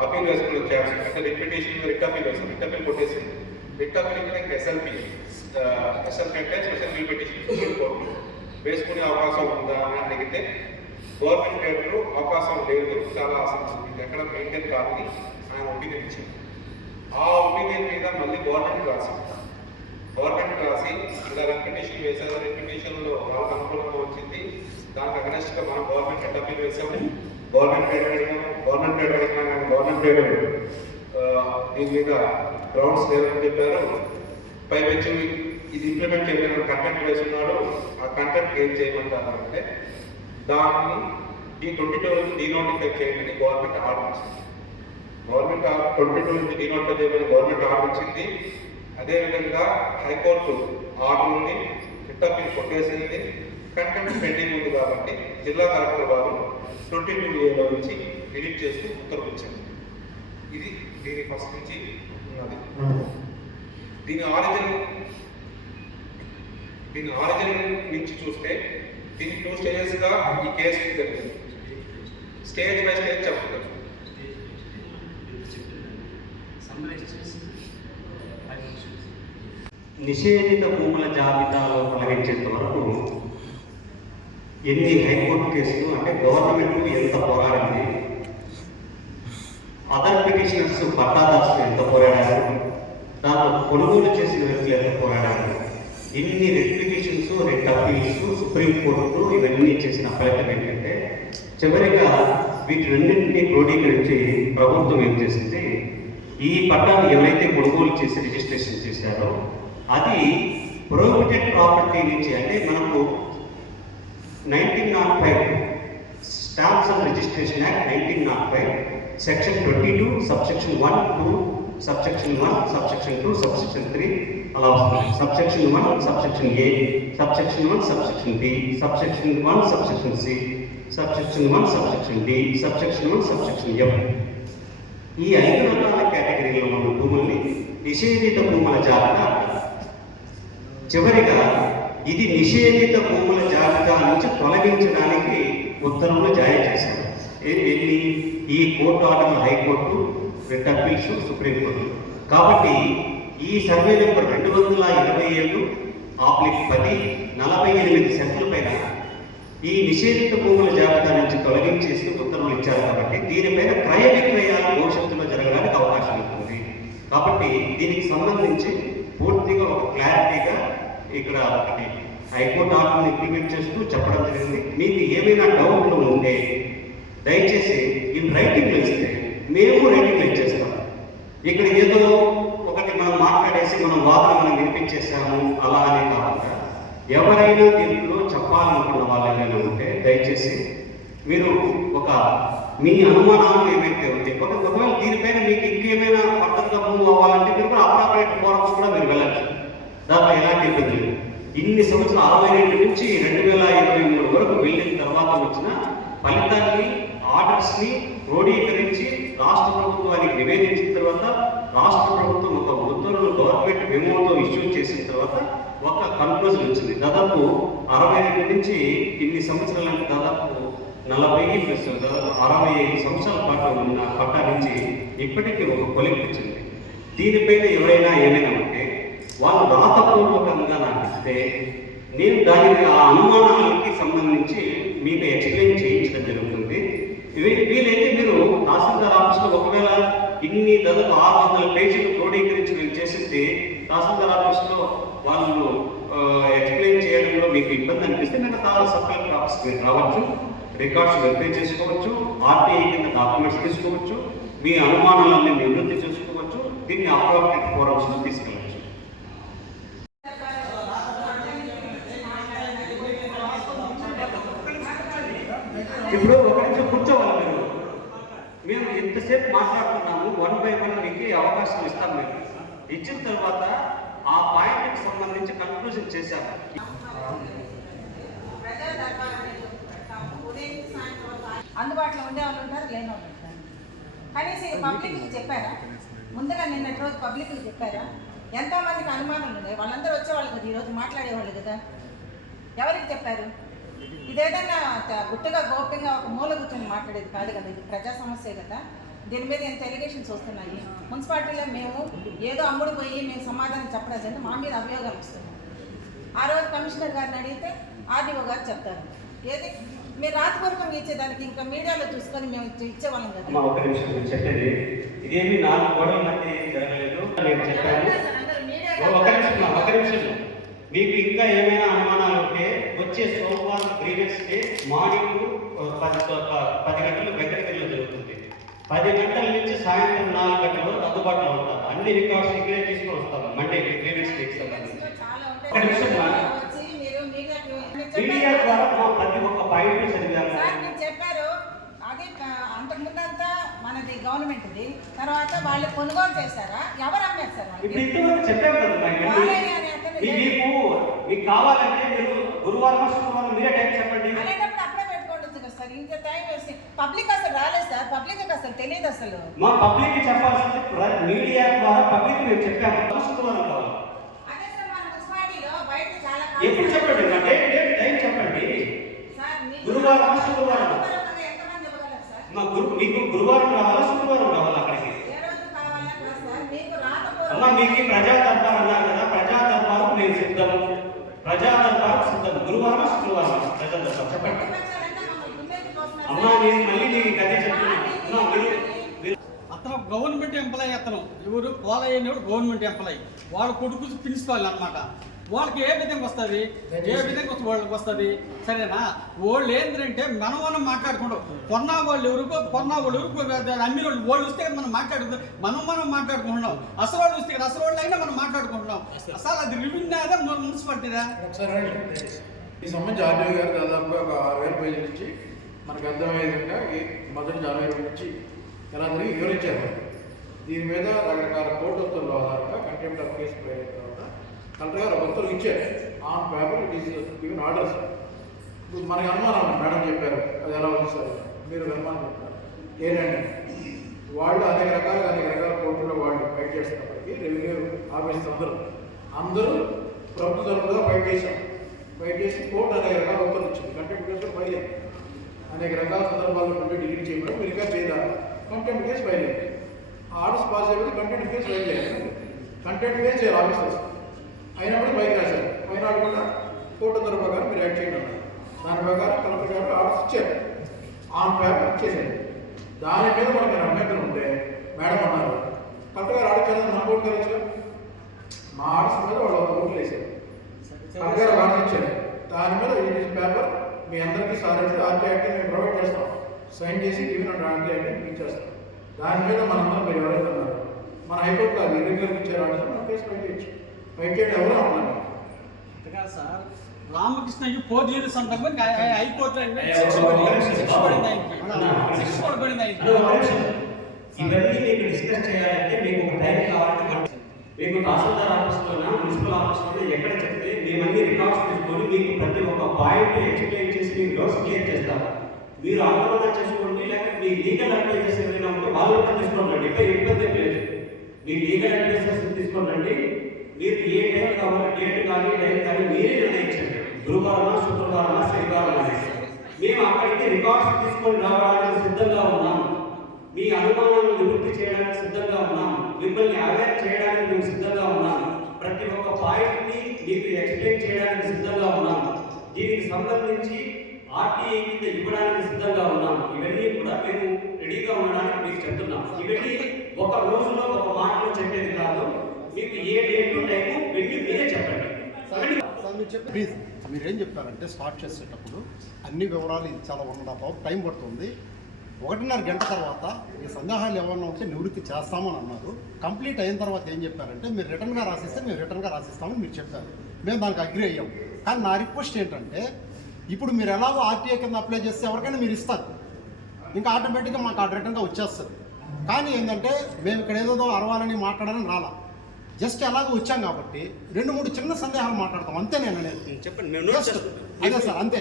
అపీల్ వేసుకుని వచ్చాము. అంటే రిపిటేషన్ రిట్ అపీల్ వేసాం, రిట్ అపీల్ కొట్టేసింది. రిట్ అపీల్ మీద ఎస్ఎల్పి అంటే స్పెషల్ రిపిటేషన్ కోర్టు వేసుకునే అవకాశం ఉందా అని అడిగితే గవర్నమెంట్ రేట్లు అవకాశం లేదు, చాలా అసలు ఇది ఎక్కడ మెయింటైన్ కాదని ఆయన ఒపీనియన్ ఇచ్చింది. ఆ ఒపీనియన్ మీద మళ్ళీ గవర్నమెంట్ రాసి ఇలా రిపిటేషన్ వేసారు. రిపిటేషన్లో వాళ్ళకి అనుకూలంగా వచ్చింది. దానికి అగనెస్ట్గా మనం గవర్నమెంట్ రిట్ అపీల్ వేసాము, గవర్నమెంట్ రేట్ దీని మీద గ్రౌండ్స్ లేదని చెప్పారు. పైపెచ్చు ఇది ఇంప్లిమెంట్ చేయడానికి కంటెంట్ వేస్తున్నాడు, ఆ కంటెంట్ ఏం చేయమంటారు అంటే దాన్ని D22 నుంచి డీనోటిఫై చేయమని గవర్నమెంట్ ఆర్డర్ ఇచ్చింది. 22 నుంచి డీనోటిఫై చేయమని గవర్నమెంట్ ఆర్డర్ ఇచ్చింది. అదేవిధంగా హైకోర్టు ఆర్డర్ ఉంది, రిట్ అపీల్ కొట్టేసింది. కంటెంట్ పెండింగ్ ఉంది కాబట్టి జిల్లా కలెక్టర్ వారు 22A నుంచి డిలీట్ చేస్తూ ఉత్తర్వులు ఇచ్చారు. ఇది దీని ఫస్ట్ నుంచి ఉన్నది. దీని ఆరిజిన్ నుంచి చూస్తే దీని 2 స్టేజెస్గా ఈ కేసు జరిగింది. స్టేజ్ బై స్టేజ్ చెప్తారు. నిషేధిత భూముల జాబితాలో తొలగించేంత వరకు ఎన్ని హైకోర్టు కేసులు అంటే గవర్నమెంట్ ఎంత పోరాడింది, అదర్ పిటిషనర్స్ పట్టాదారులు ఎంత పోరాడారు, దాంట్లో కొనుగోలు చేసిన వ్యక్తులు ఎంత పోరాడారు, ఇన్ని writ petitions, writ appeals, supreme court ఇవన్నీ చేసిన ఫలితం ఏంటంటే చివరిగా వీటినన్నింటినీ క్రోడీకరించి ప్రభుత్వం ఏం చేసింది, ఈ పట్టాలు ఎవరైతే కొనుగోలు చేసి రిజిస్ట్రేషన్ చేశారో అది ప్రొహిబిటెడ్ ప్రాపర్టీ నుంచి అంటే మనకు 1905 stamps and registration act 1905 section 22 subsection 1, 2, subsection 1, subsection 2, subsection 3 అలా వస్తుంది. Subsection 1 subsection A, subsection 1 subsection B, subsection 1 subsection C, subsection 1 subsection D, subsection 1 subsection F. ఈ 5 రకాల కేటగిరీలో ఉన్న భూముల్ని నిషేధిత భూముల జాబితా అంటారు. చివరిగా ఇది నిషేధిత భూముల జాబితా నుంచి తొలగించడానికి ఉత్తర్వులు జారీ చేశారు. ఈ కోర్టు ఆర్డర్లు హైకోర్టు, రిట్ అపీల్స్, సుప్రీంకోర్టు. కాబట్టి ఈ సర్వే నెంబర్ 227/10 సెంట్ల పైన ఈ నిషేధిత భూముల జాబితా నుంచి తొలగించేసి ఉత్తర్వులు ఇచ్చారు. కాబట్టి దీనిపైన క్రయ విక్రయాలు భవిష్యత్తులో జరగడానికి అవకాశం ఉంటుంది. కాబట్టి దీనికి సంబంధించి పూర్తిగా ఒక క్లారిటీగా ఇక్కడ ఒకటి హైకోర్టు ఆర్డర్ని ఇంప్లిమెంట్ చేస్తూ చెప్పడం జరిగింది. మీకు ఏమైనా డౌట్లు ఉంటే దయచేసి ఇవి రైటింగ్లో ఇస్తే మేము రైటింగ్లో ఇచ్చేస్తాం. ఇక్కడ ఏదో ఒకటి మనం మాట్లాడేసి మనం వాదన వినిపించేసాము అలా అని కాకుండా ఎవరైనా దీంట్లో చెప్పాలనుకున్న వాళ్ళు ఉంటే దయచేసి మీరు మీ అనుమానాలు ఏమైతే ఉంటాయి ఒకవేళ దీనిపైన మీకు ఇంకేమైనా పద్ధతిగా మూవ్ అవ్వాలంటే మీరు కూడా అప్రాపరేట్ ఫోరమ్స్ కూడా మీరు వెళ్ళచ్చు. దాంట్లో ఎలాంటి ఇబ్బంది లేదు. ఇన్ని సంవత్సరాలు 62 నుంచి 2023 వరకు వెళ్ళిన తర్వాత వచ్చిన ఫలితాన్ని ఆర్డర్స్ని క్రోడీకరించి రాష్ట్ర ప్రభుత్వానికి నివేదించిన తర్వాత రాష్ట్ర ప్రభుత్వం ఒక ఉత్తర్వులు గవర్నమెంట్ మెమోతో ఇష్యూ చేసిన తర్వాత ఒక కన్క్లూజన్ వచ్చింది. దాదాపు 62 నుంచి ఇన్ని సంవత్సరాలంటే దాదాపు 40 ప్లస్ దాదాపు 65 సంవత్సరాల పాటు ఉన్న పట్టా నుంచి ఇప్పటికీ ఒక కొలిక్ వచ్చింది. దీనిపైన ఎవరైనా ఏమైనా ఉంటే వాళ్ళు రాతపూర్వకంగా నాకు ఇస్తే నేను దానికి ఆ అనుమానాలకి సంబంధించి మీకు ఎక్స్ప్లెయిన్ చేయించడం జరుగుతుంది. వీలైతే మీరు తహసీల్దార్ ఆఫీస్లో ఒకవేళ ఇన్ని దాదాపు 600 పేజీలు క్రోడీకరించి మీరు చేసింది తహసీల్దార్ ఆఫీస్లో వాళ్ళు ఎక్స్ప్లెయిన్ చేయడంలో మీకు ఇబ్బంది అనిపిస్తే నేను సబ్ కలెక్టర్ ఆఫీస్కి మీరు రావచ్చు, రికార్డ్స్ వెరిఫై చేసుకోవచ్చు, ఆర్టీఐ కింద డాక్యుమెంట్స్ తీసుకోవచ్చు, మీ అనుమానాలన్నీ నివృత్తి చేసుకోవచ్చు, దీన్ని అప్రోప్రియేట్ ఫోరమ్స్లో తీసుకెళ్ళవచ్చు. ఇప్పుడు ఒక నిమిషం కూర్చోవాలి మీరు. మేము ఎంతసేపు మాట్లాడుతున్నాము, 1 by 1 మీకు అవకాశం ఇస్తాం. మేము ఇచ్చిన తర్వాత ఆ పాయింట్కి సంబంధించి కన్క్లూజన్ చేశాము. అందుబాటులో ఉండే వాళ్ళు ఉంటారు, లేని వాళ్ళు ఉంటారు. కనీసం పబ్లిక్కి చెప్పారా? ముందుగా నిన్నటి రోజు పబ్లిక్కి చెప్పారా? ఎంతోమందికి అనుమానాలు ఉన్నాయి, వాళ్ళందరూ వచ్చేవాళ్ళు కదా, ఈరోజు మాట్లాడేవాళ్ళు కదా. ఎవరికి చెప్పారు? ఇదేదన్నా గుట్టుగా గోప్యంగా ఒక మూల కూర్చొని మాట్లాడేది కాదు కదా, ఇది ప్రజా సమస్య కదా. దీని మీద ఎంత ఎలిగేషన్స్ వస్తున్నాయి. మున్సిపాలిటీలో మేము ఏదో అమ్ముడు పోయి మేము సమాధానం చెప్పలేదు, మా మీద అభియోగాలు వస్తున్నాయి. ఆ రోజు కమిషనర్ గారిని అడిగితే ఆర్డీఓ గారు చెప్తారు. ఏది మీరు రాతపూర్వకంగా ఇచ్చేదానికి ఇంకా మీడియాలో చూసుకొని మేము ఇచ్చేవాళ్ళం కదా. ఒక నిమిషం నేను చెప్పేది ఇదేమి 4 గోడల మధ్య జరగలేదు. నేను చెప్పాను ఒక నిమిషం మీకు ఇంకా ఏమైనా అనుమానాలు ఉంటే వచ్చే సోమవారం గ్రీవెన్స్ డే మార్నింగ్ 10 గంటలు వెంకటగిరిలో జరుగుతుంది. 10 గంటల నుంచి సాయంత్రం 4 గంటల వరకు అందుబాటులో ఉంటారు. అన్ని రికార్డ్స్ ఇక్కడే తీసుకొని వస్తాము మండే గ్రీవెన్స్ డేకి సంబంధించి. ఒక నిమిషం మీడియా ద్వారా ప్రతి ఒక్క పాయింట్ చదివాను. చెప్పారు అది అంతకుముందంతా మనది గవర్నమెంట్ది, తర్వాత వాళ్ళు కొనుగోలు చేశారా, ఎవరు అమ్మారు సార్? ఇప్పుడు ఇంతవరకు చెప్పాము కదా. మీకు కావాలంటే మీరు గురువారం శుక్రవారం మీరే టైం చెప్పండి. అనేటప్పుడు అప్పుడే పెట్టుకోవచ్చు కదా సార్, ఇంకా టైం వేసి. పబ్లిక్ అసలు రాలేదు సార్, పబ్లిక్ అసలు తెలియదు అసలు. మా పబ్లిక్ చెప్పాల్సింది మీడియా ద్వారా పబ్లిక్ మేము చెప్పాము శుక్రవారం కావాలి. అదే సార్ మన మున్సిపాలిటీలో బయట చాలా ఎప్పుడు చెప్పండి, టైం చెప్పండి. గురువారం శుక్రవారం ఎంతమంది ఇవ్వగలరు సార్? మీకు గురువారం రావాలా శుక్రవారం రావాలా? అక్కడికి ఏ రోజు కావాలా సార్? మీకు రాకపోతే అమ్మా మీకు ప్రజా దర్బార్ అన్నారు కదా, ప్రజా దర్బారు మేము సిద్ధం, ప్రజా దర్బారు సిద్ధం. గురువారం శుక్రవారం ప్రజా దర్బార్ చెప్పండి. అమ్మా నేను మళ్ళీ నీకు అదే చెప్తున్నా. అతను గవర్నమెంట్ ఎంప్లాయీ, అతను ఎవరు పోలయ్య గవర్నమెంట్ ఎంప్లాయీ, వాళ్ళ కొడుకు ప్రిన్సిపాల్ అన్నమాట. వాళ్ళకి ఏ విధంగా వస్తుంది, ఏ విధంగా వాళ్ళకి వస్తుంది? సరేనా? వాళ్ళు ఏంటంటే మనం మాట్లాడుకుంటాం. కొన్నా వాళ్ళు ఎవరికో అమ్మిన వాళ్ళు వస్తే కదా మనం మాట్లాడుకుంటాం. మనం మాట్లాడుకుంటున్నాం. అసలు వాళ్ళు వస్తే కదా, అసలు వాళ్ళు అయినా మనం మాట్లాడుకుంటున్నాం. అసలు అది రెవెన్యూదా మున్సిపాలిటీదా? ఈ సంబంధించి ఆర్డీఓ గారు దాదాపుగా ఒక 6000 పేజీల నుంచి మనకు అర్థమయ్యే విధంగా మొదటి జనవరి నుంచి ఎలా తిరిగి వివరించారు. దీని మీద రకరకాల కోర్టు ఉత్తర్వుల ఆధారంగా కంటెంప్ట్ ఆఫ్ కేసు అయిన తర్వాత కలెక్టర్ గారు ఉత్తర్వులు ఇచ్చారు. On paper it is given orders. ఇప్పుడు మనకి అనుమానం మేడం చెప్పారు, అది ఎలా ఉంది సార్ మీరు అనుమానం చెప్పారు ఏంటంటే వాళ్ళు అనేక రకాల కోర్టుల్లో వాళ్ళు ఫైట్ చేస్తున్నప్పటికీ రెవెన్యూ ఆఫీసర్స్ అందరూ ప్రభుత్వ తరపుగా ఫైట్ చేసి కోర్టు అనేక రకాల ఉత్తర్వులు ఇచ్చింది. కంటెంప్ట్ కేసులు ఫైల్ అయ్యింది. అనేక రకాల సందర్భాల్లో డిగ్రీ చేయడం మీరు ఇంకా చేయాలి. కంటెంప్ట్ కేసు ఫైల్ అయ్యింది. ఆర్డర్స్ పాస్ అయిపోతే కంటెంప్ట్ కేసు ఫైల్ చేయాలి. కంటెంప్ట్ కేసు చేయాలి ఆఫీసర్స్ అయినప్పుడు బయట రాశారు. పైన కూడా కోర్టు ఉత్తర్వు ప్రకారం మీరు యాక్ట్ చేయండి అన్నారు. దాని ప్రకారం కలెక్టర్ గారు ఆర్డర్స్ ఇచ్చారు. ఆన్ పేపర్ ఇచ్చేసారు. దాని మీద మనకి అభ్యంతరం ఉంటే మేడం అన్నారు కలెక్టర్ గారు ఆర్డర్ చేయాలని మన కోర్టు గారు వచ్చారు. మా ఆర్డర్స్ మీద వాళ్ళు ఒక ఓట్లు వేసారు. కలెక్టర్ గారు ఆర్డర్ ఇచ్చారు. దాని మీద ఈ పేపర్ మీ అందరికీ సారీ ఆర్టీ యాక్ట్ మేము ప్రొవైడ్ చేస్తాం, సైన్ చేసి గివెన్ ఆర్టీ యాక్ట్ ఇచ్చేస్తాం. దాని మీద మనందరం మీరు ఎవరైతే ఉన్నారు మన హైకోర్టు అది ఇర్రెగ్యులర్ ఇచ్చారు ఆర్డర్ మనం కేసు ఫైట్ చేయొచ్చు. ఫైట్ చేయడం ఎవరు అన్నారు అంతేకాదు సార్, రామకృష్ణకి 4 years అంటాం హైకోర్టు ఇవన్నీ మీకు డిస్కస్ చేయాలంటే మీకు ఒక టైం కావాలంటే మీకు తహసీల్దార్ ఆఫీస్లోనా మున్సిపల్ ఆఫీస్లోనా ఎక్కడ చెప్తే మేమన్నీ రికార్డ్స్ తీసుకొని మీకు ప్రతి ఒక్క పాయింట్ ఎక్స్ప్లెయిన్ చేసి మీకు డౌట్స్ క్లియర్ చేస్తాం. మీరు ఆందోళన చేసుకోండి, లేకపోతే మీ లీగల్ అడ్వైజర్స్ ఎవరైనా ఉంటే వాళ్ళు కూడా తీసుకోండి. ఇక్కడ ఇబ్బంది లేదు. మీ లీగల్ అడ్వైజర్స్ తీసుకోండి. మీరు ఏ టైం కావాలి, డేట్ కానీ టైం కానీ మీరే నిర్ణయించండి. గురువారమా, శుక్రవారమా, శనివారం అనేసి మేము అక్కడికి రికార్డ్స్ తీసుకొని రావడానికి సిద్ధంగా ఉన్నాం. మీ అనుమానాలను నివృత్తి చేయడానికి సిద్ధంగా ఉన్నాం. మిమ్మల్ని అవేర్ చేయడానికి మేము సిద్ధంగా ఉన్నాం. ప్రతి ఒక్క పాయింట్ని మీకు ఎక్స్ప్లెయిన్ చేయడానికి సిద్ధంగా ఉన్నాం. దీనికి సంబంధించి ఆర్టీఐ కింద ఇవ్వడానికి సిద్ధంగా ఉన్నాం. ఇవన్నీ కూడా మేము రెడీగా ఉండడానికి మీకు చెప్తున్నాం. ఇవన్నీ ఒక రోజులో ఒక మాటలో చెప్పేది కాదు. మీకు ఏ డేట్ టైము వెళ్ళి మీరే చెప్పండి. ప్లీజ్ మీరేం చెప్తారంటే స్టార్ట్ చేసేటప్పుడు అన్ని వివరాలు ఇది చాలా 1.5 hours టైం పడుతుంది. 1.5 గంట తర్వాత మీ సందేహాలు ఏమన్నా ఉంటే నివృత్తి చేస్తామని అన్నారు. కంప్లీట్ అయిన తర్వాత ఏం చెప్పారంటే మీరు రిటర్న్గా రాసిస్తే మేము రిటర్న్గా రాసిస్తామని మీరు చెప్పారు. మేము దానికి అగ్రి అయ్యాం. కానీ నా రిక్వెస్ట్ ఏంటంటే ఇప్పుడు మీరు ఎలాగో ఆర్టీఐ కింద అప్లై చేస్తే ఎవరికైనా మీరు ఇస్తారు, ఇంకా ఆటోమేటిక్గా మాకు ఆ రిటర్న్గా వచ్చేస్తుంది. కానీ ఏంటంటే మేము ఇక్కడ ఏదో అరవాలని మాట్లాడాలని రాలా, జస్ట్ ఎలాగో వచ్చాం కాబట్టి 2-3 చిన్న సందేహాలు మాట్లాడతాం అంతే. నేను అనేది చెప్పండి, మేము నోట్ చేసుకుంటాం. అదే సార్, అంతే.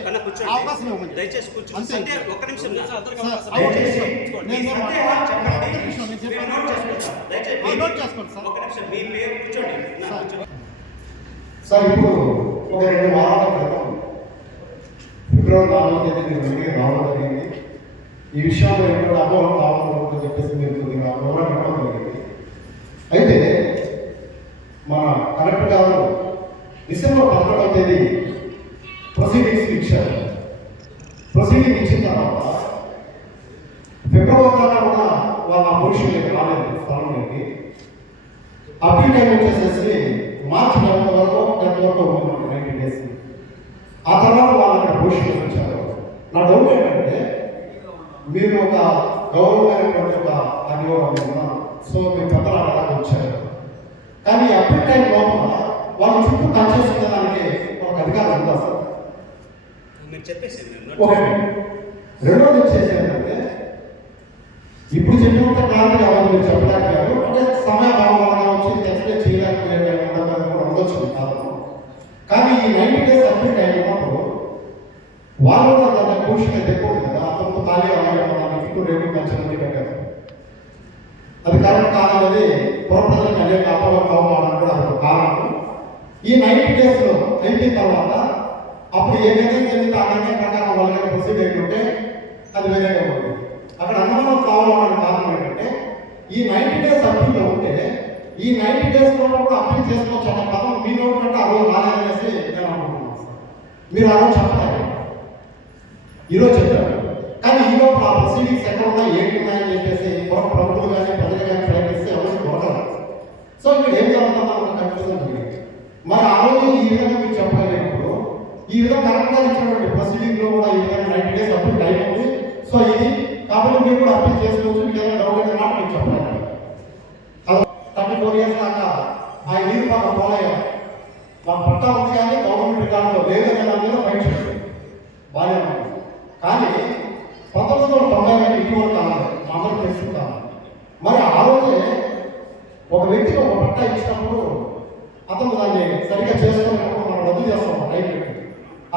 అవకాశం ఇవ్వండి దయచేసి కూర్చోండి. అంతే. అంటే ఒక్క నిమిషం నోట్ చేసుకోండి సార్. ఒక్క నిమిషం మీ పేరు కూర్చోండి. సార్ ఇప్పుడు ఒక 2 వారాల క్రితం ఫిబ్రవరి 4వ తేదీ మీరు దగ్గర రావడం జరిగింది. ఈ విషయంలో ఎక్కడ అమౌంట్ కావాలని చెప్పేసి మీరు కొద్దిగా వివరణ ఇవ్వడం జరిగింది. అయితే మన కలెక్టర్ గారు డిసెంబర్ 11వ తేదీ ప్రొసీడింగ్స్ ఇచ్చారు. ప్రొసీడింగ్ ఇచ్చిన తర్వాత ఫిబ్రవరి దాకా కూడా వాళ్ళ పొజిషన్ రాలేదు స్థలంలోకి. అప్పీల్ టైం వచ్చేసేసి మార్చి 9 వరకు 10 వరకు ఉంది 90 days. ఆ తర్వాత వాళ్ళు అక్కడ పొజిషన్ వచ్చారు. నా డౌట్ ఏంటంటే మీరు ఒక గౌరవమైనటువంటి ఒక అధికారం, సో మీ పెద్దలు అలాగే వచ్చారు. కానీ అప్పీల్ టైం లోపల వాళ్ళ చుట్టూ టచ్ చేసుకునే దానికి ఒక అధికారం ఉందా సార్? మీరు చెప్పేసి ఒకటి. రెండోది వచ్చేసి ఏంటంటే ఇప్పుడు చెప్పినంత క్లారిటీ ఎవరు మీరు చెప్పలేకపోయారు. అంటే సమయభావం వల్ల వచ్చి ఎక్స్ప్లెయిన్ చేయలేకపోయారు ఉండొచ్చు కాదు. కానీ ఈ 90 days అప్పీల్ టైం ఉన్నప్పుడు వాళ్ళు కూడా దాన్ని పూర్తిగా తెప్పకూడదు కదా. అతను ఖాళీ అవ్వాలి చుట్టూ రేపు కంచెలన్నీ పెట్టారు. అది కరెక్ట్ కాదనేది పురప్రజలకు అనేక అపోహలు కూడా అది కారణం. ఈ 90 days అయిపోయిన తర్వాత అప్పుడు ఏదైతే జరిగితే ఆ నిర్ణయం ప్రకారం వాళ్ళకి ప్రొసీడ్ అయిపోతే అది వేరేగా ఉంటుంది. అక్కడ అనుమానం కావాలన్న కారణం ఏంటంటే ఈ 90 days అప్పీల్లో ఉంటే ఈ 90 days లో కూడా అప్పీల్ చేసుకోవచ్చు అనే పదం మీ నోటి కంటే ఆ రోజు రాలేదనేసి నేను అనుకుంటున్నాను సార్. మీరు ఆ రోజు చెప్పలేదు, ఈరోజు చెప్పారు. కానీ ఈ లోపల ఆ ప్రొసీడింగ్స్ ఎక్కడ ఉన్నాయి, ఏంటి ఉన్నాయని చెప్పేసి ప్రభుత్వం కానీ ప్రజలు కానీ ప్రయత్నిస్తే ఎవరికి దొరకదు. సో ఇక్కడ ఏం జరుగుతుందో ఒక కన్ఫ్యూజన్ జరిగింది. మరి ఆ రోజు ఈ విధంగా మీరు చెప్పగలిగినప్పుడు ఈ విధంగా కరెక్ట్గా ఇచ్చినటువంటి ప్రొసీడింగ్ లో కూడా ఈ విధంగా 90 days అప్పీల్ టైం ఉంది. సో ఇది కాబట్టి మీరు కూడా అప్పీల్ చేసుకోవచ్చు. మీకు ఏదైనా డౌట్ అయితే మాట మీరు చెప్పలేదు. 34 years దాకా ఆ నీరు మాకు పోలయ్యా మాకు పట్టా ఉంది కానీ గవర్నమెంట్ రికార్డులో లేదనే దాని మీద ఫైట్ చేస్తుంది బాగానే ఉంది. కానీ 1990 ఇటీవల కావాలి అందరూ తెలుసుకుంటాను. మరి ఆ రోజే ఒక వ్యక్తికి ఒక పట్టా ఇచ్చినప్పుడు అతను దాన్ని సరిగ్గా చేసుకున్నప్పుడు మనం రద్దు చేస్తాం టైం పెట్టి.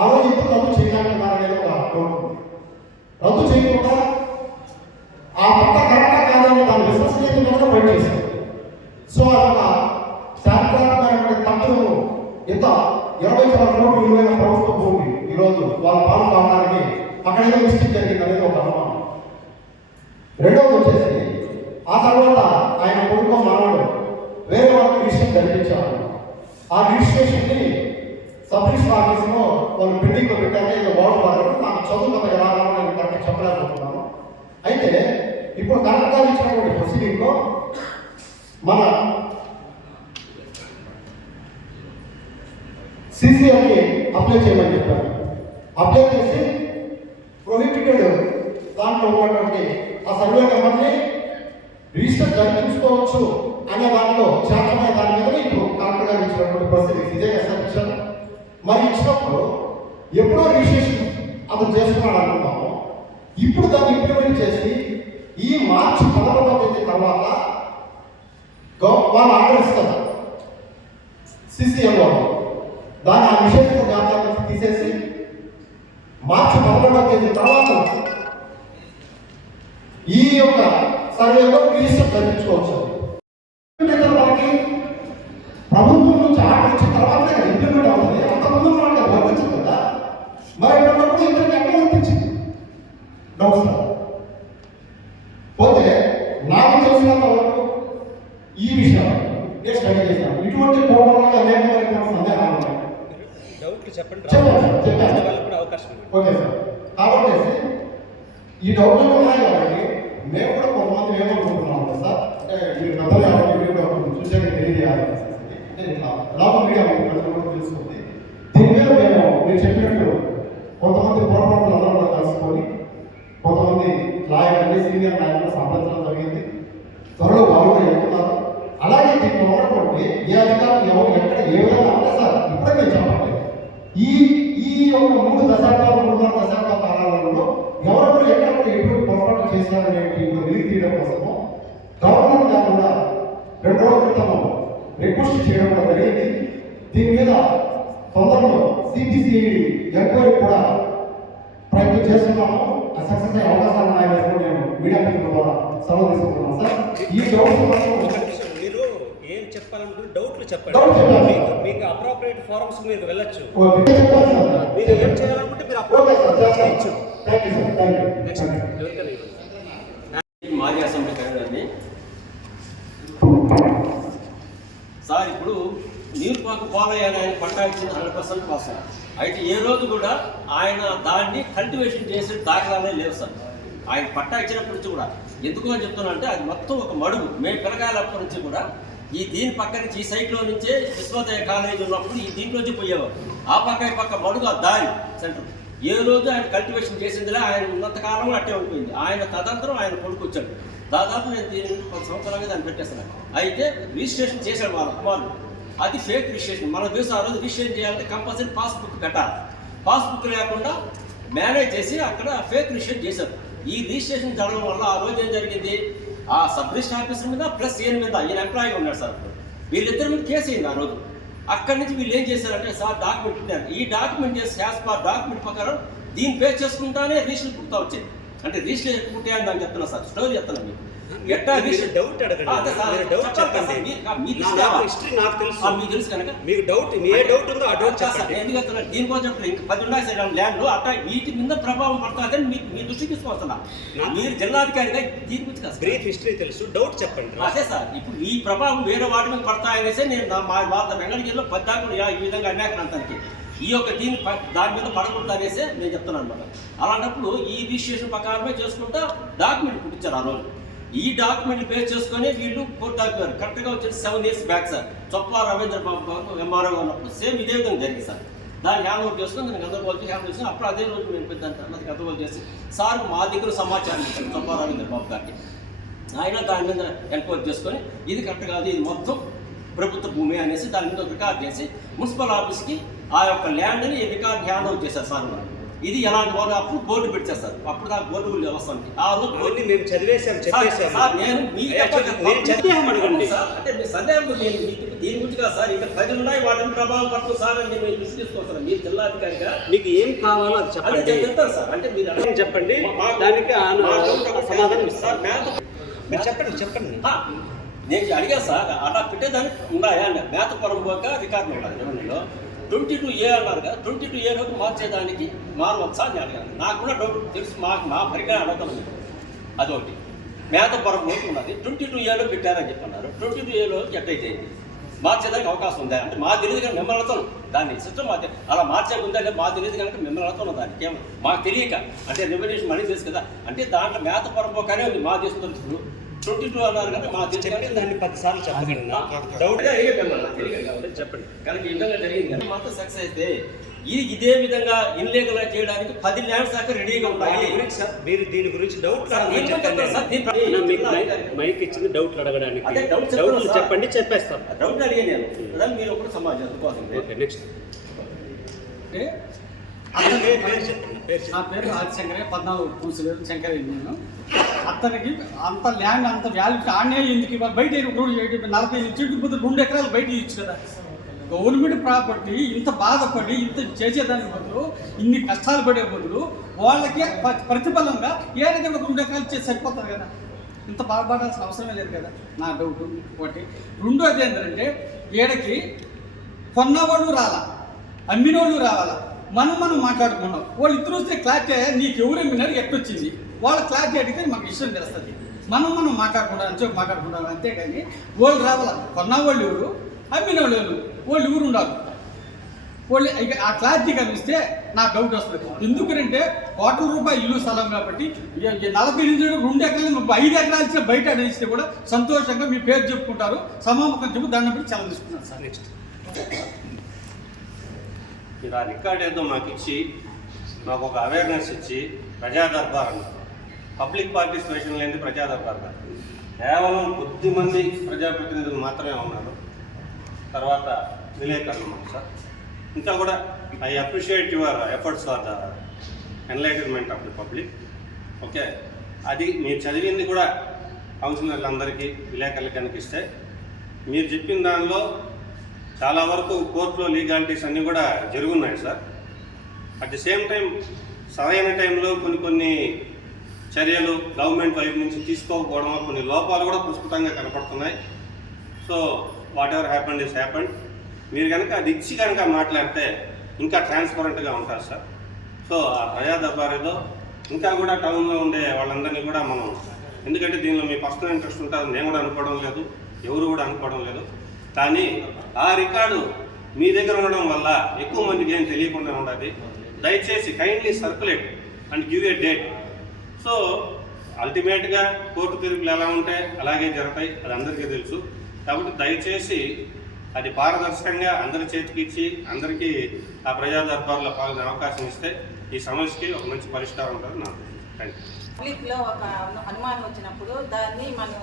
ఆ రోజు ఇప్పుడు రద్దు చేయడానికి ఒక డౌట్ ఉంది. రద్దు చేయకుండా ఆ పట్టా కరెక్టా కాదని దాని విశ్వసనీయత ఫైట్ చేశారు. సో అదొక శాస్త్రాత్మకమైన తప్పులు ఇంత 20 కోట్ల విలువైన ప్రభుత్వ భూమి ఈరోజు వాళ్ళ పాలు కావడానికి అక్కడ ఏదో మిస్టేక్ జరిగింది అనేది ఒక అనుమానం. రెండవది వచ్చేసి ఆ తర్వాత ఆయన కొడుకు మనవాడు వేరే వాళ్ళకి రిజిస్ట్రేషన్ జరిపించారు. ఆ రిజిస్ట్రేషన్ని సబ్ రిజిస్టర్ ఆఫీస్లో వాళ్ళు బిల్డింగ్లో పెట్టారు. ఏదో బాగుపడారు. నాకు చదువు కదా రావాలని నేను కరెక్ట్ చెప్పలేకపోతున్నాను. అయితే ఇప్పుడు కరెక్ట్గా ఇచ్చినటువంటి ప్రొసీడింగ్లో మన సిసిఎల్కి అప్లై చేయమని చెప్పారు. అప్లై చేసి ప్రొహిబిటెడ్ దాంట్లో ఉన్నటువంటి ఆ సర్వే నెంబర్ని రిజిస్టర్ జరిపించుకోవచ్చు అనే దాంట్లో చేతమైన దాని మీద ఇప్పుడు కరెక్ట్గా ఇచ్చినటువంటి ప్రొసీడింగ్స్ ఇదే కదా ఇచ్చారు. మరి ఇచ్చినప్పుడు ఎప్పుడో రిజిస్ట్రేషన్ అతను చేసుకున్నాడు అనుకున్నాము. ఇప్పుడు దాన్ని ఇంప్లిమెంట్ చేసి ఈ మార్చి 11వ తేదీ తర్వాత వాళ్ళు ఆర్డర్ ఇస్తారు. సిసిఎంలో దాన్ని ఆ నిషేధిత జాబితా నుంచి తీసేసి మార్చి 11వ తేదీ తర్వాత ఈ యొక్క సర్వేలో రిజిస్టర్ జరిపించుకోవచ్చు. మనకి ప్రభుత్వం నుంచి ఆర్డర్ ఇచ్చిన తర్వాత ఇంప్లిమెంట్ అవుతుంది. అంతకుముందు మనకి వర్తించదు కదా, మరి ఇప్పుడు ఇతనికి ఎక్కడ వర్తించింది డౌట్స్. పోతే నాకు తెలిసినంత వరకు ఈ విషయం నేను స్టడీ చేశాను. ఇటువంటి ప్రోగ్రాంలు అనేకమైన సందేహాలు ఉన్నాయి. చెప్పండి. Okay sir. కాబట్టి ఈ డౌట్లు ఉన్నాయి కాబట్టి మేము కూడా కొంతమంది ఏమనుకుంటున్నాం కదా సార్, అంటే మీరు పెద్దలు కాబట్టి మీరు చూసాక తెలియజేయాలి. అంటే ఇట్లా లాభం మీడియా ప్రజలు కూడా తెలుస్తుంది. దీని మీద మీరు చెప్పినట్టు కొంతమంది పొరపాట్లు అందరూ కూడా కలుసుకొని కొంతమంది నాయకులు సీనియర్ నాయకులు సంప్రదించడం జరిగింది. త్వరలో వాళ్ళు వెళ్తున్నారు. అలాగే దీంట్లో ఉన్నటువంటి ఏ అధికారులు ఎవరు ఎక్కడ ఏ విధంగా అంటే సార్ ఇప్పుడే నేను చెప్పండి, ఈ యొక్క 3 దశాబ్దాలు 3.5 దశాబ్దాల కాలంలో ఎవరెవరు ఎక్కడెక్కడ ఎటువంటి పొరపాటు చేశారనేటి వెలికి తీయడం కోసము గవర్నమెంట్ గారు కూడా 2 రోజుల క్రితం రిక్వెస్ట్ చేయడం కూడా జరిగింది. దీని మీద తొందరలో సిబిసిఐడి ఎంక్వైరీ కూడా ప్రయత్నం చేస్తున్నాము. సక్సెస్ అయ్యే అవకాశాలు ఉన్నాయని నేను మీడియా మిత్రుల ద్వారా సలహా తీసుకుంటున్నాను సార్. ఈ మీరు ఏం చెప్పాలంటే డౌట్లు చెప్పండి. డౌట్ చెప్పండి. మీకు అప్రోప్రియేట్ ఫారమ్స్ మీరు వెళ్ళొచ్చు. చెప్పాలి సార్. మీరు ఏం చేయాలనుకుంటే మీరు అప్రోప్రియేట్ చేయొచ్చు. Thank you sir. నెక్స్ట్ మాజీ అసెంబ్లీ కార్యదర్శి సార్, ఇప్పుడు నీరు పాకు పోలయ్యాని ఆయన పట్టా ఇచ్చింది 100% కోసం. అయితే ఏ రోజు కూడా ఆయన దాన్ని కల్టివేషన్ చేసే దాఖలాలే లేవు సార్. ఆయన పట్టా ఇచ్చినప్పటి నుంచి కూడా ఎందుకు అని చెప్తున్నా అది మొత్తం ఒక మడుగు. మేము పిల్లగాయలప్పటి నుంచి కూడా దీని పక్క నుంచి ఈ సైట్లో నుంచే విశ్వోదయ కాలేజీ ఉన్నప్పుడు ఈ దీంట్లోంచి పోయేవారు. ఆ పక్క మడుగు ఆ దారి సెంటర్ ఏ రోజు ఆయన కల్టివేషన్ చేసిందిలే. ఆయన ఉన్నంతకాలంలో అట్టే ఉండిపోయింది. ఆయన తదంతరం ఆయన కొడుకు వచ్చాడు. దాదాపు నేను దీన్ని 10 సంవత్సరాలుగా దాన్ని పెట్టేస్తాను. అయితే రిజిస్ట్రేషన్ చేశాడు వాళ్ళ కుమారుడు. అది ఫేక్ రిజిస్ట్రేషన్. మన దేశం ఆ రోజు రిజిస్ట్రేషన్ చేయాలంటే కంపల్సరీ పాస్బుక్ పెట్టాలి. పాస్బుక్ లేకుండా మేనేజ్ చేసి అక్కడ ఫేక్ రిజిస్ట్రేషన్ చేశారు. ఈ రిజిస్ట్రేషన్ జరగడం వల్ల ఆ రోజు ఏం జరిగింది, ఆ సబ్ రిజిస్టర్ ఆఫీసర్ మీద ప్లస్ ఈయన మీద, ఈయన ఎంప్లాయీగా ఉన్నాడు సార్. వీళ్ళిద్దరి మీద కేసు అయింది ఆ రోజు. అక్కడి నుంచి వీళ్ళు ఏం చేశారంటే సార్ డాక్యుమెంట్ ఇచ్చారు. ఈ డాక్యుమెంట్ చేసి యాజ్ పర్ డాక్యుమెంట్ ప్రకారం దీన్ని పే చేసుకుంటానే రిజిస్టర్ పుట్టా వచ్చింది. అంటే రిజిస్టర్ పుట్టాయని దాన్ని చెప్తున్నా సార్, స్టోరీ చెప్తున్నా మీకు. ఎట్టా డౌట్ అడగండి. మీకు తెలుసు కనుక మీకు డౌట్ ఏ డౌట్ ఉందో ఆ డౌట్ చెప్పండి. ఎందుకంటే దీనికోసం చెప్పండి, ఇంకా 10 ఉన్నాయి సార్ ల్యాండ్లు అట్లా వీటి మీద ప్రభావం పడుతుందని మీ దృష్టికి తీసుకొస్తున్నా. మీరు జిల్లాధికారిగా దీని గురించి బ్రీఫ్ హిస్టరీ తెలుసు, డౌట్ చెప్పండి. అదే సార్, ఇప్పుడు ఈ ప్రభావం వేరే వాటి మీద పడతాయనేసి నేను మా వెంకటగిరిలో 10 దాకా ఈ విధంగా అన్యాక్రాంతానికి ఈ యొక్క దాని మీద పడకూడదు అనేసి నేను చెప్తున్నాను అనమాట. అలాంటప్పుడు ఈ రిజిస్ట్రేషన్ ప్రకారమే చేసుకుంటా డాక్యుమెంట్ పుట్టించారు ఆ రోజు. ఈ డాక్యుమెంట్ బేస్ చేసుకొని వీళ్ళు కోర్టు ఆపారు. కరెక్ట్గా వచ్చేసి 7 years బ్యాక్ సార్. చొప్ప రవీంద్ర బాబు గారు ఎంఆర్ఓ ఉన్నప్పుడు సేమ్ ఇదే విధంగా జరిగింది సార్. దాన్ని హ్యాండ్ ఓవర్ చేసుకొని దానికి గందరగోళం చేసి హ్యాండ్ చేసి అప్పుడు అదే రోజు మేము పెద్ద అన్నది గందరగోళం చేసి సార్ మా దగ్గర సమాచారం ఇచ్చారు చొప్ప రవీంద్ర బాబు గారికి. ఆయన దాని మీద ఎంక్వైరీ చేసుకొని ఇది కరెక్ట్ కాదు, ఇది మొత్తం ప్రభుత్వ భూమి అనేసి దాని మీద రికార్డ్ చేసి మున్సిపల్ ఆఫీస్కి ఆ యొక్క ల్యాండ్ని రికార్డ్ హ్యాండ్ ఓవర్ చేశారు సార్. ఇది ఎలాంటి వాళ్ళు అప్పుడు బోర్డు పెట్టేస్తారు. అప్పుడు దాకా బోర్డు వ్యవస్థకి ఆ రోజు మేము చదివేశాం చెప్పేసాం. నేను అడగండి అంటే మీ సందేహం దీని గురించి కాదు సార్. ఇంకా 10 ఉన్నాయి వాటిని ప్రభావం పడుతుంది సార్ అని నేను దృష్టి తీసుకొస్తాను. మీరు జిల్లాధికారిగా మీకు ఏం కావాలో అది చెప్పండి. చెప్తారు సార్. అంటే మీరు అడగండి చెప్పండి, దానికి సమాధానం ఇస్తారు. మీరు చెప్పండి. నేను అడిగా సార్ అలా పెట్టేదానికి ఉన్నాయా అన్న మేతపురం పోక రికార్డు ఉండాలి రెవెన్యూలో 22A అన్నారు కదా, 22Aలోకి మార్చేదానికి మారవచ్చా అని అడిగాను. నాకు కూడా డౌట్ తెలుసు, మా పరిజ్ఞానం అడగలేదు. అదొకటి మేతపురం పోటీ ఉన్నది 22Aలో పెట్టారని చెప్పన్నారు. 22Aలోకి ఎట్టయితే మార్చేదానికి అవకాశం ఉందా అంటే మా తెలియదు కానీ మిమ్మల్ని అడుగుతాను దాన్ని సిస్టమ్ అలా మార్చేది ఉందా అంటే మా తెలియదు కనుక మిమ్మల్ని అడుగుతున్నాం. దానికి ఏమో మాకు తెలియక అంటే రెవెన్యూషన్ మనీ తెలుసు కదా, అంటే దాంట్లో మేతపురం పోకనే ఉంది మా దేశం తెలుసు. 22 అన్నారు కదా మా తెలియదు దాన్ని 10 సార్లు చెప్పండి. డౌట్గా చెప్పండి కనుక ఈ విధంగా జరిగింది కదా మాత్రం సక్సెస్ అయితే ఇదే విధంగా ఇన్లీగల్ చేయడానికి 10 ల్యాండ్స్ దాకా రెడీగా ఉన్నాయి. మీరు దీని గురించి డౌట్ మైక్ ఇచ్చింది డౌట్లు అడగడానికి. డౌట్లు చెప్పండి చెప్పేస్తాం. డౌట్ అడిగే నేను మీరు ఒకటి సమాజం కోసం. ఓకే నెక్స్ట్ నా పేరు ఆదిశంకరయ్య, 14 కూర్చోలేదు శంకరయ్య. నేను అతనికి అంత ల్యాండ్ అంత వాల్యూ ఆడే ఎందుకు బయట 40 చెట్టు 2 ఎకరాలు బయట ఇచ్చు కదా. గవర్నమెంట్ ప్రాపర్టీ ఇంత బాధపడి ఇంత చేసేదానికి బదులు ఇన్ని కష్టాలు పడే బదులు వాళ్ళకి ప్రతిఫలంగా ఏ విధంగా 2 ఎకరాలు చేసి సరిపోతుంది కదా, ఇంత బాధపడాల్సిన అవసరమే లేదు కదా నా డౌట్ ఒకటి. రెండోది ఏంటంటే ఈడకి కొన్నవాళ్ళు రాలా, అమ్మినోళ్ళు రావాలా, మనం మాట్లాడుకున్నాం. వాళ్ళు ఇద్దరు వస్తే క్లారిటీ నీకు ఎవరు అమ్మినారు ఎట్టొచ్చింది వాళ్ళ క్లారిటీ అడిగితే మాకు విషయం తెలుస్తుంది. మనం మాట్లాడుకుంటాం అంతేగాని వాళ్ళు రావాలా, కొన్నవాళ్ళు ఎవరు అమ్మిన వాళ్ళు వాళ్ళు ఎవరు ఉండాలి, వాళ్ళు ఆ క్లారిటీ కనిపిస్తే నాకు డౌట్ వస్తుంది. ఎందుకంటే ₹1,00,00,000 ఇల్లు స్థలం కాబట్టి 40 నుంచి 2 ఎకరాలు 5 ఎకరాలు ఇచ్చిన బయట అడిగిస్తే కూడా సంతోషంగా మీ పేరు చెప్పుకుంటారు, సమాపకం చెప్పి దాన్ని బట్టి చాలా తీసుకున్నారు సార్. నెక్స్ట్ మీరు ఆ రికార్డ్ ఏదో మాకు ఇచ్చి మాకు ఒక అవేర్నెస్ ఇచ్చి ప్రజా దర్బార్ అన్నారు. పబ్లిక్ పార్టిసిపేషన్ లేని ప్రజా దర్బార్ కాదు, కేవలం కొద్దిమంది ప్రజాప్రతినిధులు మాత్రమే ఉన్నారు. తర్వాత విలేకరులు ఉన్నారు సార్. ఇంకా కూడా I appreciate your efforts for the enlightenment of the public. Okay, అది మీరు చదివింది కూడా కౌన్సిలర్లందరికీ విలేకరులకు కనిపిస్తే మీరు చెప్పిన దానిలో చాలా వరకు కోర్టులో లీగాలిటీస్ అన్నీ కూడా జరుగున్నాయి sir. At the same time సరైన టైంలో కొన్ని చర్యలు గవర్నమెంట్ వైపు నుంచి తీసుకోకపోవడం, కొన్ని లోపాలు కూడా ప్రస్ఫుటంగా కనపడుతున్నాయి. So what ever happened is happened. మీరు కనుక అది ఇచ్చి కనుక మాట్లాడితే ఇంకా ట్రాన్స్పరెంట్గా ఉంటారు సార్. సో ఆ ప్రజా దర్బార్ ఏదో ఇంకా కూడా టౌన్లో ఉండే వాళ్ళందరినీ కూడా మనం, ఎందుకంటే దీనిలో మీ పర్సనల్ ఇంట్రెస్ట్ ఉంటారు, నేను కూడా అనుకోవడం లేదు, ఎవరు కూడా అనుకోవడం లేదు. కానీ ఆ రికార్డు మీ దగ్గర ఉండడం వల్ల ఎక్కువ మందికి ఏం తెలియకుండా ఉండాలి. దయచేసి kindly circulate and give a date. So అల్టిమేట్గా కోర్టు తీర్పులు ఎలా ఉంటాయి అలాగే జరుగుతాయి, అది అందరికీ తెలుసు. కాబట్టి దయచేసి అది పారదర్శకంగా అందరి చేతికి ఇచ్చి అందరికీ ఆ ప్రజా దర్బార్లో పాల్గొనే అవకాశం ఇస్తే ఈ సమస్యకి ఒక మంచి పరిష్కారం ఉంటుంది నాకు. Thank you. పబ్లిక్లో ఒక అనుమానం వచ్చినప్పుడు దాన్ని మనం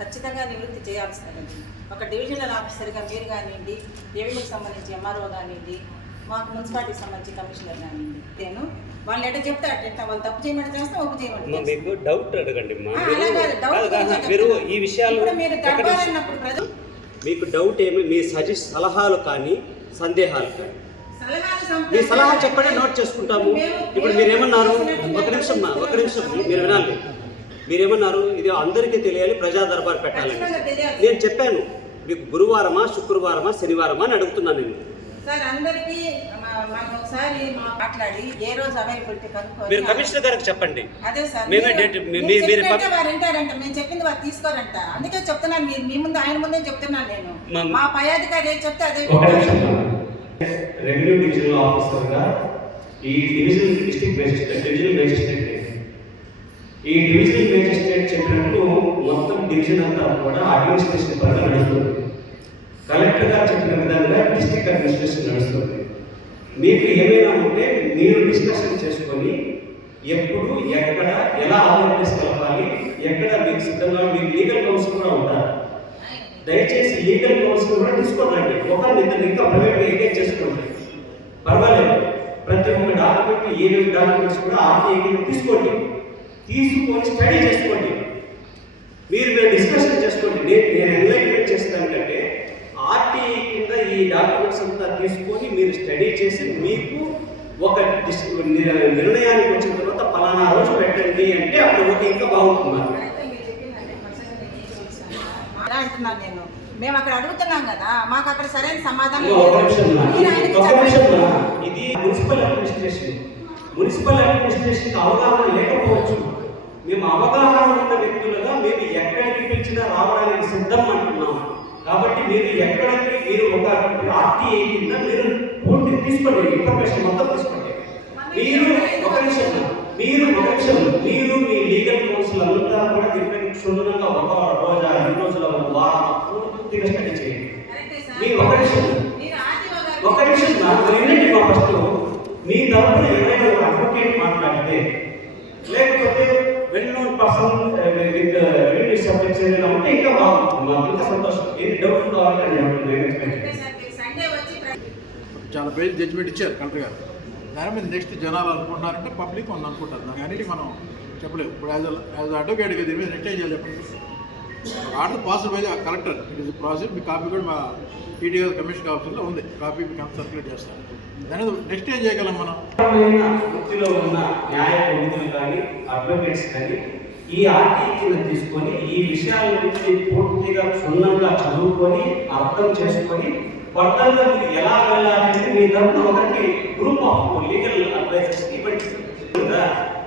ఖచ్చితంగా నివృత్తి చేయాల్సింది. ఒక డివిజనల్ ఆఫీసర్గా మీరు కానివ్వండి, రెవెన్యూకి సంబంధించి ఎంఆర్ఓ కానివ్వండి, మాకు మున్సిపాలిటీకి సంబంధించి కమిషనర్ కానివ్వండి, నేను వాళ్ళు ఎట్లా చెప్తే అట్లా వాళ్ళు తప్పు చేయమని చేస్తాం, ఒప్పు చేయమని. మీకు డౌట్ అడగండి. మీరు ఈ విషయాలు మీరు దర్బారన్నప్పుడు ప్రజలు మీకు డౌట్ ఏమి, మీ సలహాలు కానీ సందేహాలు కానీ మీ సలహా చెప్పండి, నోట్ చేసుకుంటాము. ఇప్పుడు మీరేమన్నారు, ఒక నిమిషం మీరు వినాలి. మీరేమన్నారు, ఇది అందరికీ తెలియాలి, ప్రజా దర్బార్ పెట్టాలని నేను చెప్పాను. మీకు గురువారమా శుక్రవారమా శనివారమా అని అడుగుతున్నాను నేను. సార్ అందరికీ మనం ఒకసారి మాట్లాడి ఏ రోజు అవైలబిలిటీ కనుక్కోవాలి. మీరు కమిషనర్ గారికి చెప్పండి. అదే సార్, మేమే డేట్ వారు వింటారంట, మేము చెప్పింది వారు తీసుకోరంట. అందుకే చెప్తున్నాను, మీరు మీ ముందు ఆయన ముందే చెప్తున్నాను నేను. మా పై అధికారి ఏం చెప్తే అదే. రెవెన్యూ డివిజనల్ ఆఫీసర్గా ఈ divisional district magistrate, divisional magistrate, ఈ డివిజనల్ మేజిస్ట్రేట్ చెప్పినట్టు మొత్తం డివిజన్ అంతా కూడా అడ్మినిస్ట్రేషన్ పరంగా నడుస్తుంది. కలెక్టర్ గారు చెప్పిన విధంగా డిస్ట్రిక్ట్ అడ్మినిస్ట్రేషన్ నడుస్తుంది. మీకు ఏమైనా ఉంటే మీరు డిస్కషన్ చేసుకొని ఎప్పుడు ఎక్కడ ఎలా అవేర్నెస్ కలపాలి, ఎక్కడ మీకు సిద్ధంగా మీకు లీగల్ కౌన్సిల్ కూడా ఉంటారు. దయచేసి లీగల్ కౌన్సిల్ కూడా తీసుకోరండి. ఒకరిని ఇద్దరు ఇంకా ప్రైవేట్గా ఎంగేజ్ చేసుకోండి, పర్వాలేదు. ప్రతి ఒక్క డాక్యుమెంట్ ఏడు డాక్యుమెంట్స్ కూడా ఆర్టీఐకి తీసుకొని స్టడీ చేసుకోండి. మీరు డిస్కషన్ చేసుకోండి. నేను ఎన్లైట్మెంట్ చేసేదానికంటే ఆర్టీఐ కింద ఈ డాక్యుమెంట్స్ అంతా తీసుకొని మీరు స్టడీ చేసి మీకు ఒక నిర్ణయానికి వచ్చిన తర్వాత ఫలానా రోజు పెట్టండి అంటే అప్పుడు ఓకే, ఇంకా బాగుంటున్నారు. అంటున్నాను నేను, మేము అక్కడ అడుగుతున్నాం కదా, మాకు అక్కడ సరైన సమాధానం. ఇది మున్సిపల్ అడ్మినిస్ట్రేషన్ అవగాహన లేకపోవచ్చు. మేము అవగాహన ఉన్న వ్యక్తులుగా మేము ఎక్కడికి పిలిచినా రావడానికి సిద్ధం అంటున్నాం. కాబట్టి మీరు ఎక్కడికి మీరు ఒక ఆర్టీఐ కింద మీరు పూర్తి తీసుకోండి, ఇన్ఫర్మేషన్ మొత్తం తీసుకోండి. మీరు మీ లీగల్ కౌన్సిల్ అంతా కూడా దీనిపై క్షుణ్ణంగా ఒక రోజు 2 రోజుల వారం పూర్తిగా స్టడీ చేయండి. మీరు ఒక నిమిషం ఏంటంటే మా ఫస్ట్ మీ తరఫున ఎవరైనా ఒక అడ్వకేట్ మాట్లాడితే, లేకపోతే well known person with revenue subjects ఏదైనా ఉంటే ఇంకా బాగుంటుంది, మాకు ఇంకా సంతోషం. ఏది డౌట్ కావాలంటే చాలా పేరు జడ్జిమెంట్ ఇచ్చారు కలెక్టర్ గారు. దాని మీద నెక్స్ట్ జనాలు అనుకుంటున్నారంటే పబ్లిక్ ఉంది అనుకుంటారు. దానికి అన్నిటి మనం చెప్పలేము. ఇప్పుడు యాజ్ అడ్వకేట్గా దీని మీద నెక్స్ట్ ఏం చేయాలి చెప్పండి. Order pass by collector. It is process. Me copy కూడా మా టీడీ కమిషన్ ఆఫీస్లో ఉంది. కాపీ మీకు అంత సర్క్యులేట్ చేస్తాను. దాని నెక్స్ట్ ఏం చేయగలం మనం? వృత్తిలో ఉన్న న్యాయ నిపుణులు కానీ అడ్వకేట్స్ కానీ ఈ ఆర్టీని తీసుకొని ఈ విషయాల గురించి పూర్తిగా క్షుణ్ణంగా చదువుకొని అర్థం చేసుకొని ఫర్దర్గా మీరు ఎలా వెళ్ళాలి మీ తరఫున ఒకరికి గ్రూప్ ఆఫ్ లీగల్ అడ్వైజర్స్ ఇవ్వండి.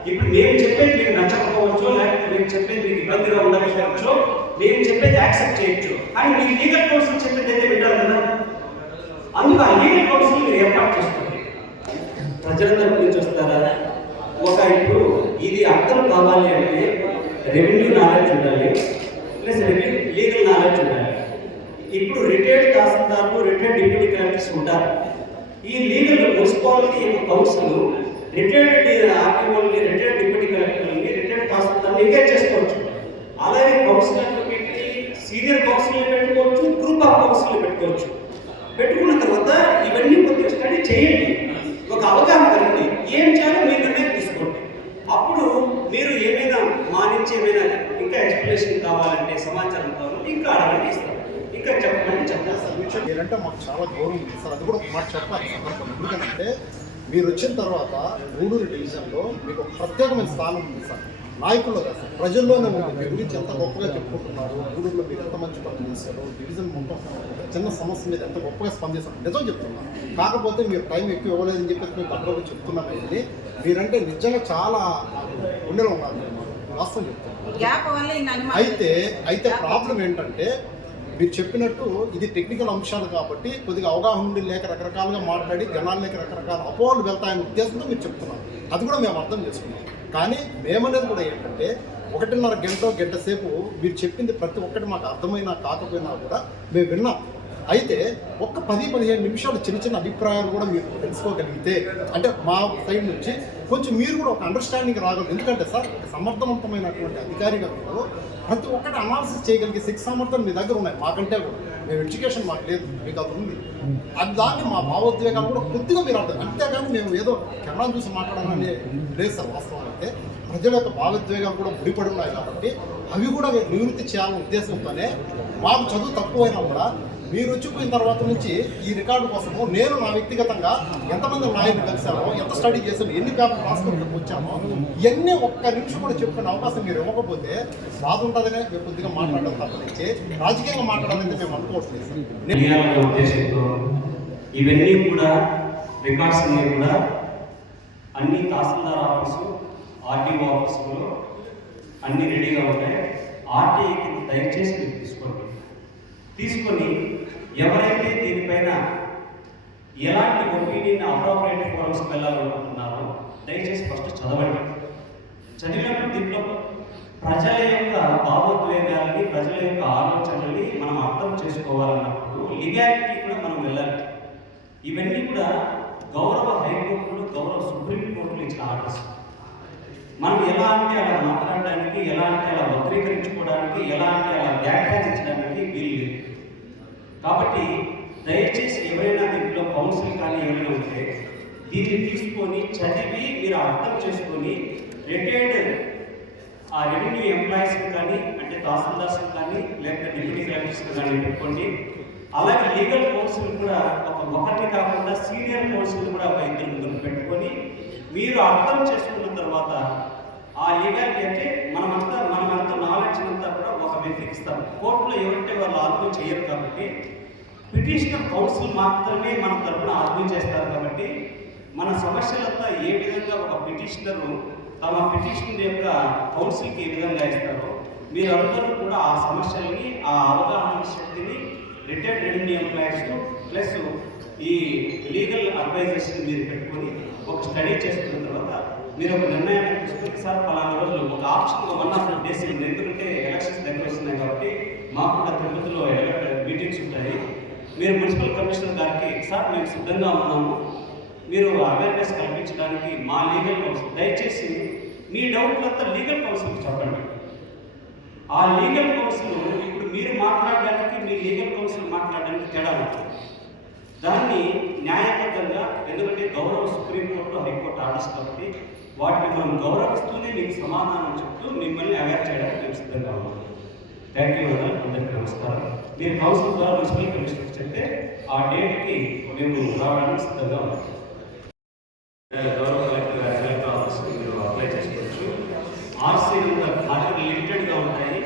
ఇప్పుడు మేము చెప్పేది మీకు నచ్చకపోవచ్చు, లేకపోతే మేము చెప్పేది మీకు ఇబ్బందిగా ఉండకపోవచ్చు, మేము చెప్పేది యాక్సెప్ట్ చేయొచ్చు, కానీ మీరు లీగల్ కౌన్సిల్ చెప్పేది అయితే వింటారు కదా. అందుకు ఆ లీగల్ కౌన్సిల్ మీరు ఏర్పాటు చేసుకోండి. ప్రజల తరపు నుంచి వస్తారా? ఇప్పుడు ఇది అర్థం కావాలి అంటే రెవెన్యూ నాలెడ్జ్ ఉండాలి, ప్లస్ లీగల్ నాలెడ్జ్ ఉండాలి. ఇప్పుడు రిటైర్డ్ తహసీల్దార్లు, రిటైర్డ్ డిప్యూటీ కలెక్టర్స్ ఉంటారు. ఈ లీగల్ మున్సిపాలిటీ కౌన్సిల్ రిటైర్డ్ ఆర్టీఓల్ని, రిటైర్డ్ డిప్యూటీ కలెక్టర్ని, రిటైర్డ్ తహసీల్దార్ని ఎంగేజ్ చేసుకోవచ్చు. అలాగే కౌన్సిల్ అడ్వకేట్ని సీనియర్ కౌన్సిల్ పెట్టుకోవచ్చు, గ్రూప్ ఆఫ్ కౌన్సిల్ పెట్టుకోవచ్చు. పెట్టుకున్న తర్వాత ఇవన్నీ కొద్దిగా స్టడీ చేయండి, ఒక అవగాహన కలండి, ఏం చేయాలో మీరు నిర్ణయం తీసుకోండి. అప్పుడు మీరు ఏమైనా మా నుంచి ఏమైనా ఇంకా ఎక్స్ప్లెనేషన్ కావాలంటే, సమాచారం కావాలంటే ఇంకా అడగండి, ఇస్తాం. ఇంకా చెప్పమని చెప్తాను సార్. మీరంటే మాకు చాలా గౌరవం ఉంది సార్, అది కూడా మాట చెప్పాలి సార్. ఎందుకంటే మీరు వచ్చిన తర్వాత గూడూరు డివిజన్లో మీకు ఒక ప్రత్యేకమైన స్థానం ఉంది సార్. నాయకుల్లో కాదు సార్, ప్రజల్లోనే ఉంది. మీ గురించి ఎంత గొప్పగా చెప్పుకుంటున్నారు, గూడూరులో మీరు ఎంత మంచి పనులు చేశారు, డివిజన్ మొత్తం చిన్న సమస్య మీద ఎంత గొప్పగా స్పందిస్తారు, నిజం చెప్తున్నారు. కాకపోతే మీరు టైం ఎక్కువ ఇవ్వలేదని చెప్పేసి మేము దగ్గరగా చెప్తున్నామండి. మీరంటే నిజంగా చాలా గుండెలో ఉన్నారు, వాస్తవం చెప్తున్నారు. అయితే ప్రాబ్లం ఏంటంటే మీరు చెప్పినట్టు ఇది టెక్నికల్ అంశాలు కాబట్టి కొద్దిగా అవగాహన ఉండి లేక రకరకాలుగా మాట్లాడి జనాల్లోకి రకరకాల అపోహలు వెళ్తాయనే ఉద్దేశంతో మీరు చెప్తున్నారు. అది కూడా మేము అర్థం చేసుకున్నాం. కానీ మేమనేది కూడా ఏంటంటే 1.5 గంట సేపు మీరు చెప్పింది ప్రతి ఒక్కటి మాకు అర్థమైనా కాకపోయినా కూడా మేము విన్నాం. అయితే ఒక్క 10-15 నిమిషాలు చిన్న చిన్న అభిప్రాయాలు కూడా మీరు తెలుసుకోగలిగితే, అంటే మా సైడ్ నుంచి కొంచెం మీరు కూడా ఒక అండర్స్టాండింగ్ రాగలరు. ఎందుకంటే సార్ సమర్థవంతమైనటువంటి అధికారిగా మీరు ప్రతి ఒక్కటి అనాలిసిస్ చేయగలిగే శిక్ష సామర్థ్యం మీ దగ్గర ఉన్నాయి. మాకంటే కూడా మేము ఎడ్యుకేషన్ మాకు లేదు, మీకు అది ఉంది. అది దాన్ని మా భావోద్వేగాలు కూడా కొద్దిగా మీరు అర్థం. అంతేగాని మేము ఏదో కెమెరా చూసి మాట్లాడాలని లేదు సార్. వాస్తవం అయితే ప్రజల యొక్క భావోద్వేగాలు కూడా ముడిపడి ఉన్నాయి కాబట్టి అవి కూడా నివృత్తి చేయాలనే ఉద్దేశంతోనే మాకు చదువు తక్కువైనా కూడా మీరు వచ్చిపోయిన తర్వాత నుంచి ఈ రికార్డు కోసము నేను నా వ్యక్తిగతంగా ఎంతమంది నాయకులు కలిసామో, ఎంత స్టడీ చేసామో, ఎన్ని పేపర్లు రాసుకొని వచ్చామో, ఇవన్నీ ఒక్క నిమిషం కూడా చెప్పుకునే అవకాశం మీరు ఇవ్వకపోతే బాధ ఉంటుందనే మేము కొద్దిగా మాట్లాడడం తప్పనించి రాజకీయంగా మాట్లాడాలంటే మేము అనుకోవట్లేదు. ఇవన్నీ కూడా రికార్డ్స్ అన్నీ కూడా అన్ని తహసీల్దార్ ఆఫీసు, ఆర్టీఓ ఆఫీసులో అన్నీ రెడీగా ఉంటాయి. ఆర్టీఐకి దయచేసి మీరు తీసుకొని ఎవరైతే దీనిపైన ఎలాంటి ఒపీనియన్ అప్రోప్రియేట్ ఫోరమ్స్కి వెళ్ళాలనుకుంటున్నారో దయచేసి ఫస్ట్ చదవండి. చదివినప్పుడు దీంట్లో ప్రజల యొక్క భావోద్వేగాల్ని, ప్రజల యొక్క ఆలోచనల్ని మనం అర్థం చేసుకోవాలన్నప్పుడు లీగాలిటీ కూడా మనం వెళ్ళాలి. ఇవన్నీ కూడా గౌరవ హైకోర్టులు, గౌరవ సుప్రీంకోర్టులు ఇచ్చిన ఆర్డర్స్. మనం ఎలా అంటే అలా మాట్లాడడానికి, ఎలా అంటే అలా వక్రీకరించుకోవడానికి, ఎలా అంటే అలా వ్యాఖ్యానించడానికి వీలు. కాబట్టి దయచేసి ఎవరైనా దీంట్లో కౌన్సిల్ కానీ ఎవరైనా ఉంటే దీన్ని తీసుకొని చదివి మీరు అర్థం చేసుకొని రిటైర్డ్ ఆ రెవెన్యూ ఎంప్లాయీస్కి కానీ, అంటే తహసీల్దార్స్కి కానీ, లేకపోతే డిప్యూటీ కలెక్టర్స్కి కానీ పెట్టుకోండి. అలాగే లీగల్ కౌన్సిల్ కూడా ఒకటి కాకుండా సీనియర్ కౌన్సిల్ కూడా ఒక 2 పెట్టుకొని మీరు అర్థం చేసుకున్న తర్వాత ఆ లీగాలిటీ అంటే మనమంతా నాలెడ్జ్ అంతా కూడా ఒక వ్యక్తికి ఇస్తాం. కోర్టులో ఎవరంటే వాళ్ళు ఆర్గ్యూ చేయరు కాబట్టి పిటిషనర్ కౌన్సిల్ మాత్రమే మన తరఫున ఆర్గ్యూ చేస్తారు. కాబట్టి మన సమస్యలంతా ఏ విధంగా ఒక పిటిషనరు తమ పిటిషన్ యొక్క కౌన్సిల్కి ఏ విధంగా ఇస్తారో మీరందరూ కూడా ఆ సమస్యల్ని, ఆ అవగాహన శక్తిని రిటైర్డ్ రెవెన్యూ ఎంప్లాయీస్ ప్లస్ ఈ లీగల్ అడ్వైజర్స్ని మీరు పెట్టుకొని ఒక స్టడీ చేసుకున్న తర్వాత మీరు ఒక నిర్ణయాన్ని తీసుకుని సార్ పలానా రోజులు ఒక ఆప్షన్ 1 డేస్ ఉంది. ఎందుకంటే ఎలక్షన్స్ దగ్గర వస్తున్నాయి కాబట్టి మాకు కూడా తిరుపతిలో మీటింగ్స్ ఉంటాయి. మీరు మున్సిపల్ కమిషనర్ గారికి సార్ మేము సిద్ధంగా ఉన్నాము, మీరు అవేర్నెస్ కల్పించడానికి మా లీగల్ కౌన్సిల్ దయచేసి మీ డౌట్లంతా లీగల్ కౌన్సిల్కి చెప్పండి. ఆ లీగల్ కౌన్సిల్ ఇప్పుడు మీరు మాట్లాడడానికి, మీ లీగల్ కౌన్సిల్ మాట్లాడడానికి తేడా ఉంటుంది. దాన్ని న్యాయబద్ధంగా, ఎందుకంటే గౌరవ సుప్రీంకోర్టు, హైకోర్టు ఆర్డర్స్ కాబట్టి వాటిని మనం గౌరవిస్తూనే మీకు సమాధానం చెప్తూ మిమ్మల్ని అవేర్ చేయడానికి మేము సిద్ధంగా ఉన్నాం. థ్యాంక్ యూ మేడం, అందరికీ నమస్కారం. మీరు కౌన్సిల్ ద్వారా మున్సిపల్ కమిషనర్ చెప్తే ఆ డేట్కి మేము రావడానికి సిద్ధంగా ఉన్నాం. గౌరవ కలెక్టర్ గారి కలెక్టర్ ఆఫీస్ మీరు అప్లై చేసుకోవచ్చు. ఆర్సీ ఆర్డర్ లిమిటెడ్గా ఉంటాయి,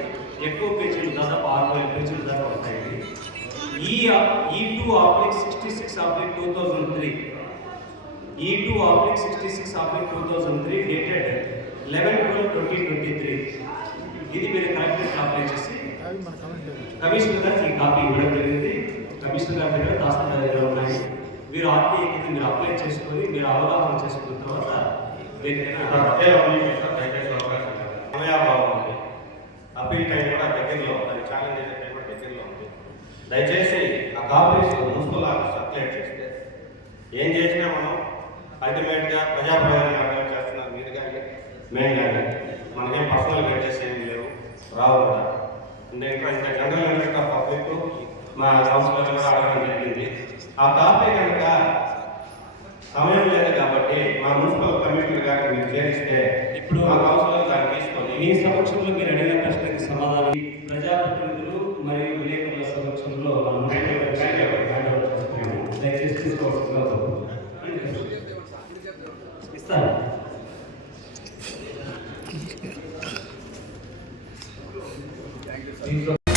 ఎక్కువ పేజీలు దాదాపు 6000 పేజీల దాకా ఉంటాయి. E2/66/2003 E2/66/2003 dated 11/12/2023. ఇది మీరు కలెక్టరేట్ అప్లై చేసి కమిషనర్ గారికి ఈ కాపీ ఇవ్వడం జరిగింది. కమిషనర్ గారి దగ్గర తహసీల్దార్ దగ్గర ఉన్నాయి. మీరు ఆర్టీఐ కింద మీరు అప్లై చేసుకొని మీరు అవగాహన చేసుకున్న తర్వాత సమయాభావం ఉంది. అప్పీల్ టైం కూడా దగ్గరలో ఉంది, ఛాలెంజ్ చేసే టైం కూడా దగ్గరలో ఉంది. దయచేసి ఆ కాపీస్ మున్సిపల్ ఆఫీస్ సర్క్యులేట్ చేస్తే ఏం చేసినా మనం అల్టిమేట్గా ప్రజా ప్రయోజనాలు చేస్తున్నారు. మీరు కానీ మేము కానీ మనకేం పర్సనల్ గెడ్జెస్ ఏమి లేవు, రావు కూడా. ఇంకా జనరల్ ఇంట్రెస్ట్ ఆఫ్ పబ్లిక్ మా కౌన్సిలర్ కూడా అడగడం జరిగింది. ఆ కాపీ కనుక సమయం లేదు కాబట్టి మా మున్సిపల్ కమిషనర్ గారికి మీరు చేరిస్తే ఇప్పుడు మా కౌన్సిలర్ దాన్ని తీసుకొని మీ సమక్షంలో మీరు అడిగిన ప్రశ్నకి సమాధానం ప్రజాప్రతినిధులు మరియు విలేకరుల సమక్షంలో మనం దయచేసి తీసుకోవాల్సిందిగా ఇస్తాను.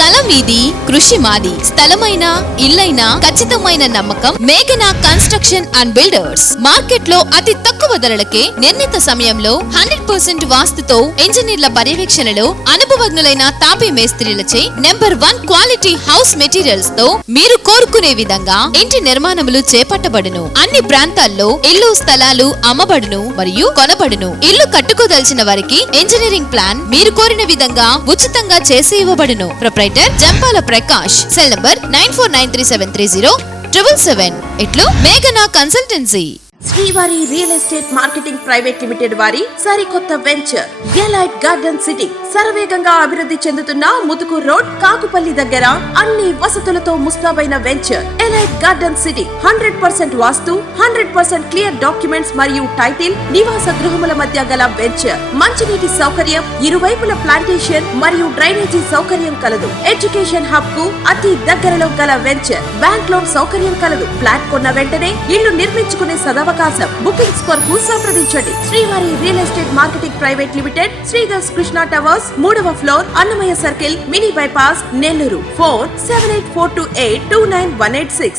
కళ మీది, కృషి మాది. స్థలమైన, ఇల్లైనా ఖచ్చితమైన నమ్మకం మేఘనా కన్స్ట్రక్షన్ అండ్ బిల్డర్స్. మార్కెట్ లో అతి తక్కువ ధరలకే నిర్ణీత సమయంలో 100% వాస్తుతో ఇంజనీర్ల పర్యవేక్షణలో అనుభవజ్ఞులైన తాపీ మేస్త్రీలచే నెంబర్ 1 క్వాలిటీ హౌస్ మెటీరియల్స్ తో మీరు కోరుకునే విధంగా ఇంటి నిర్మాణములు చేపట్టబడును. అన్ని ప్రాంతాల్లో ఇల్లు స్థలాలు అమ్మబడును మరియు కొనబడును. ఇల్లు కట్టుకోదలిచిన వారికి ఇంజనీరింగ్ ప్లాన్ మీరు కోరిన విధంగా ఉచితంగా చేసి ఇవ్వబడును. Proprietor Jampala Prakash. Cell number 9493307777. ఇట్లు మేఘనా consultancy. Srivari real estate marketing private limited వారి సరికొత్త వెంచర్ ఎలైట్ గార్డెన్ సిటీ. శరవేగంగా అభివృద్ధి చెందుతున్న ముతుకూర్ రోడ్, కాకుపల్లి దగ్గర అన్ని వసతులతో ముస్తాబైన వెంచర్ ఎలైట్ గార్డెన్ సిటీ. 100% వాస్తు, 100% క్లియర్ డాక్యుమెంట్స్ మరియు టైటిల్. నివాస గృహముల మధ్య గల వెంచర్. మంచినీటి సౌకర్యం, ఇరువైపుల ప్లాంటేషన్ మరియు డ్రైనేజీ సౌకర్యం కలదు. ఎడ్యుకేషన్ హబ్ కు అతి దగ్గరలో గల వెంచర్. బ్యాంక్ లోన్ సౌకర్యం కలదు. ఫ్లాట్ కొన్న వెంటనే ఇల్లు నిర్మించుకునే సదవకాశం. బుకింగ్స్ కొరకు సంప్రదించండి. Srivari real estate marketing private limited, Sridhar's Krishna towers, 3వ floor, Annamayya circle, mini bypass, Nellore. Phone 7842829186.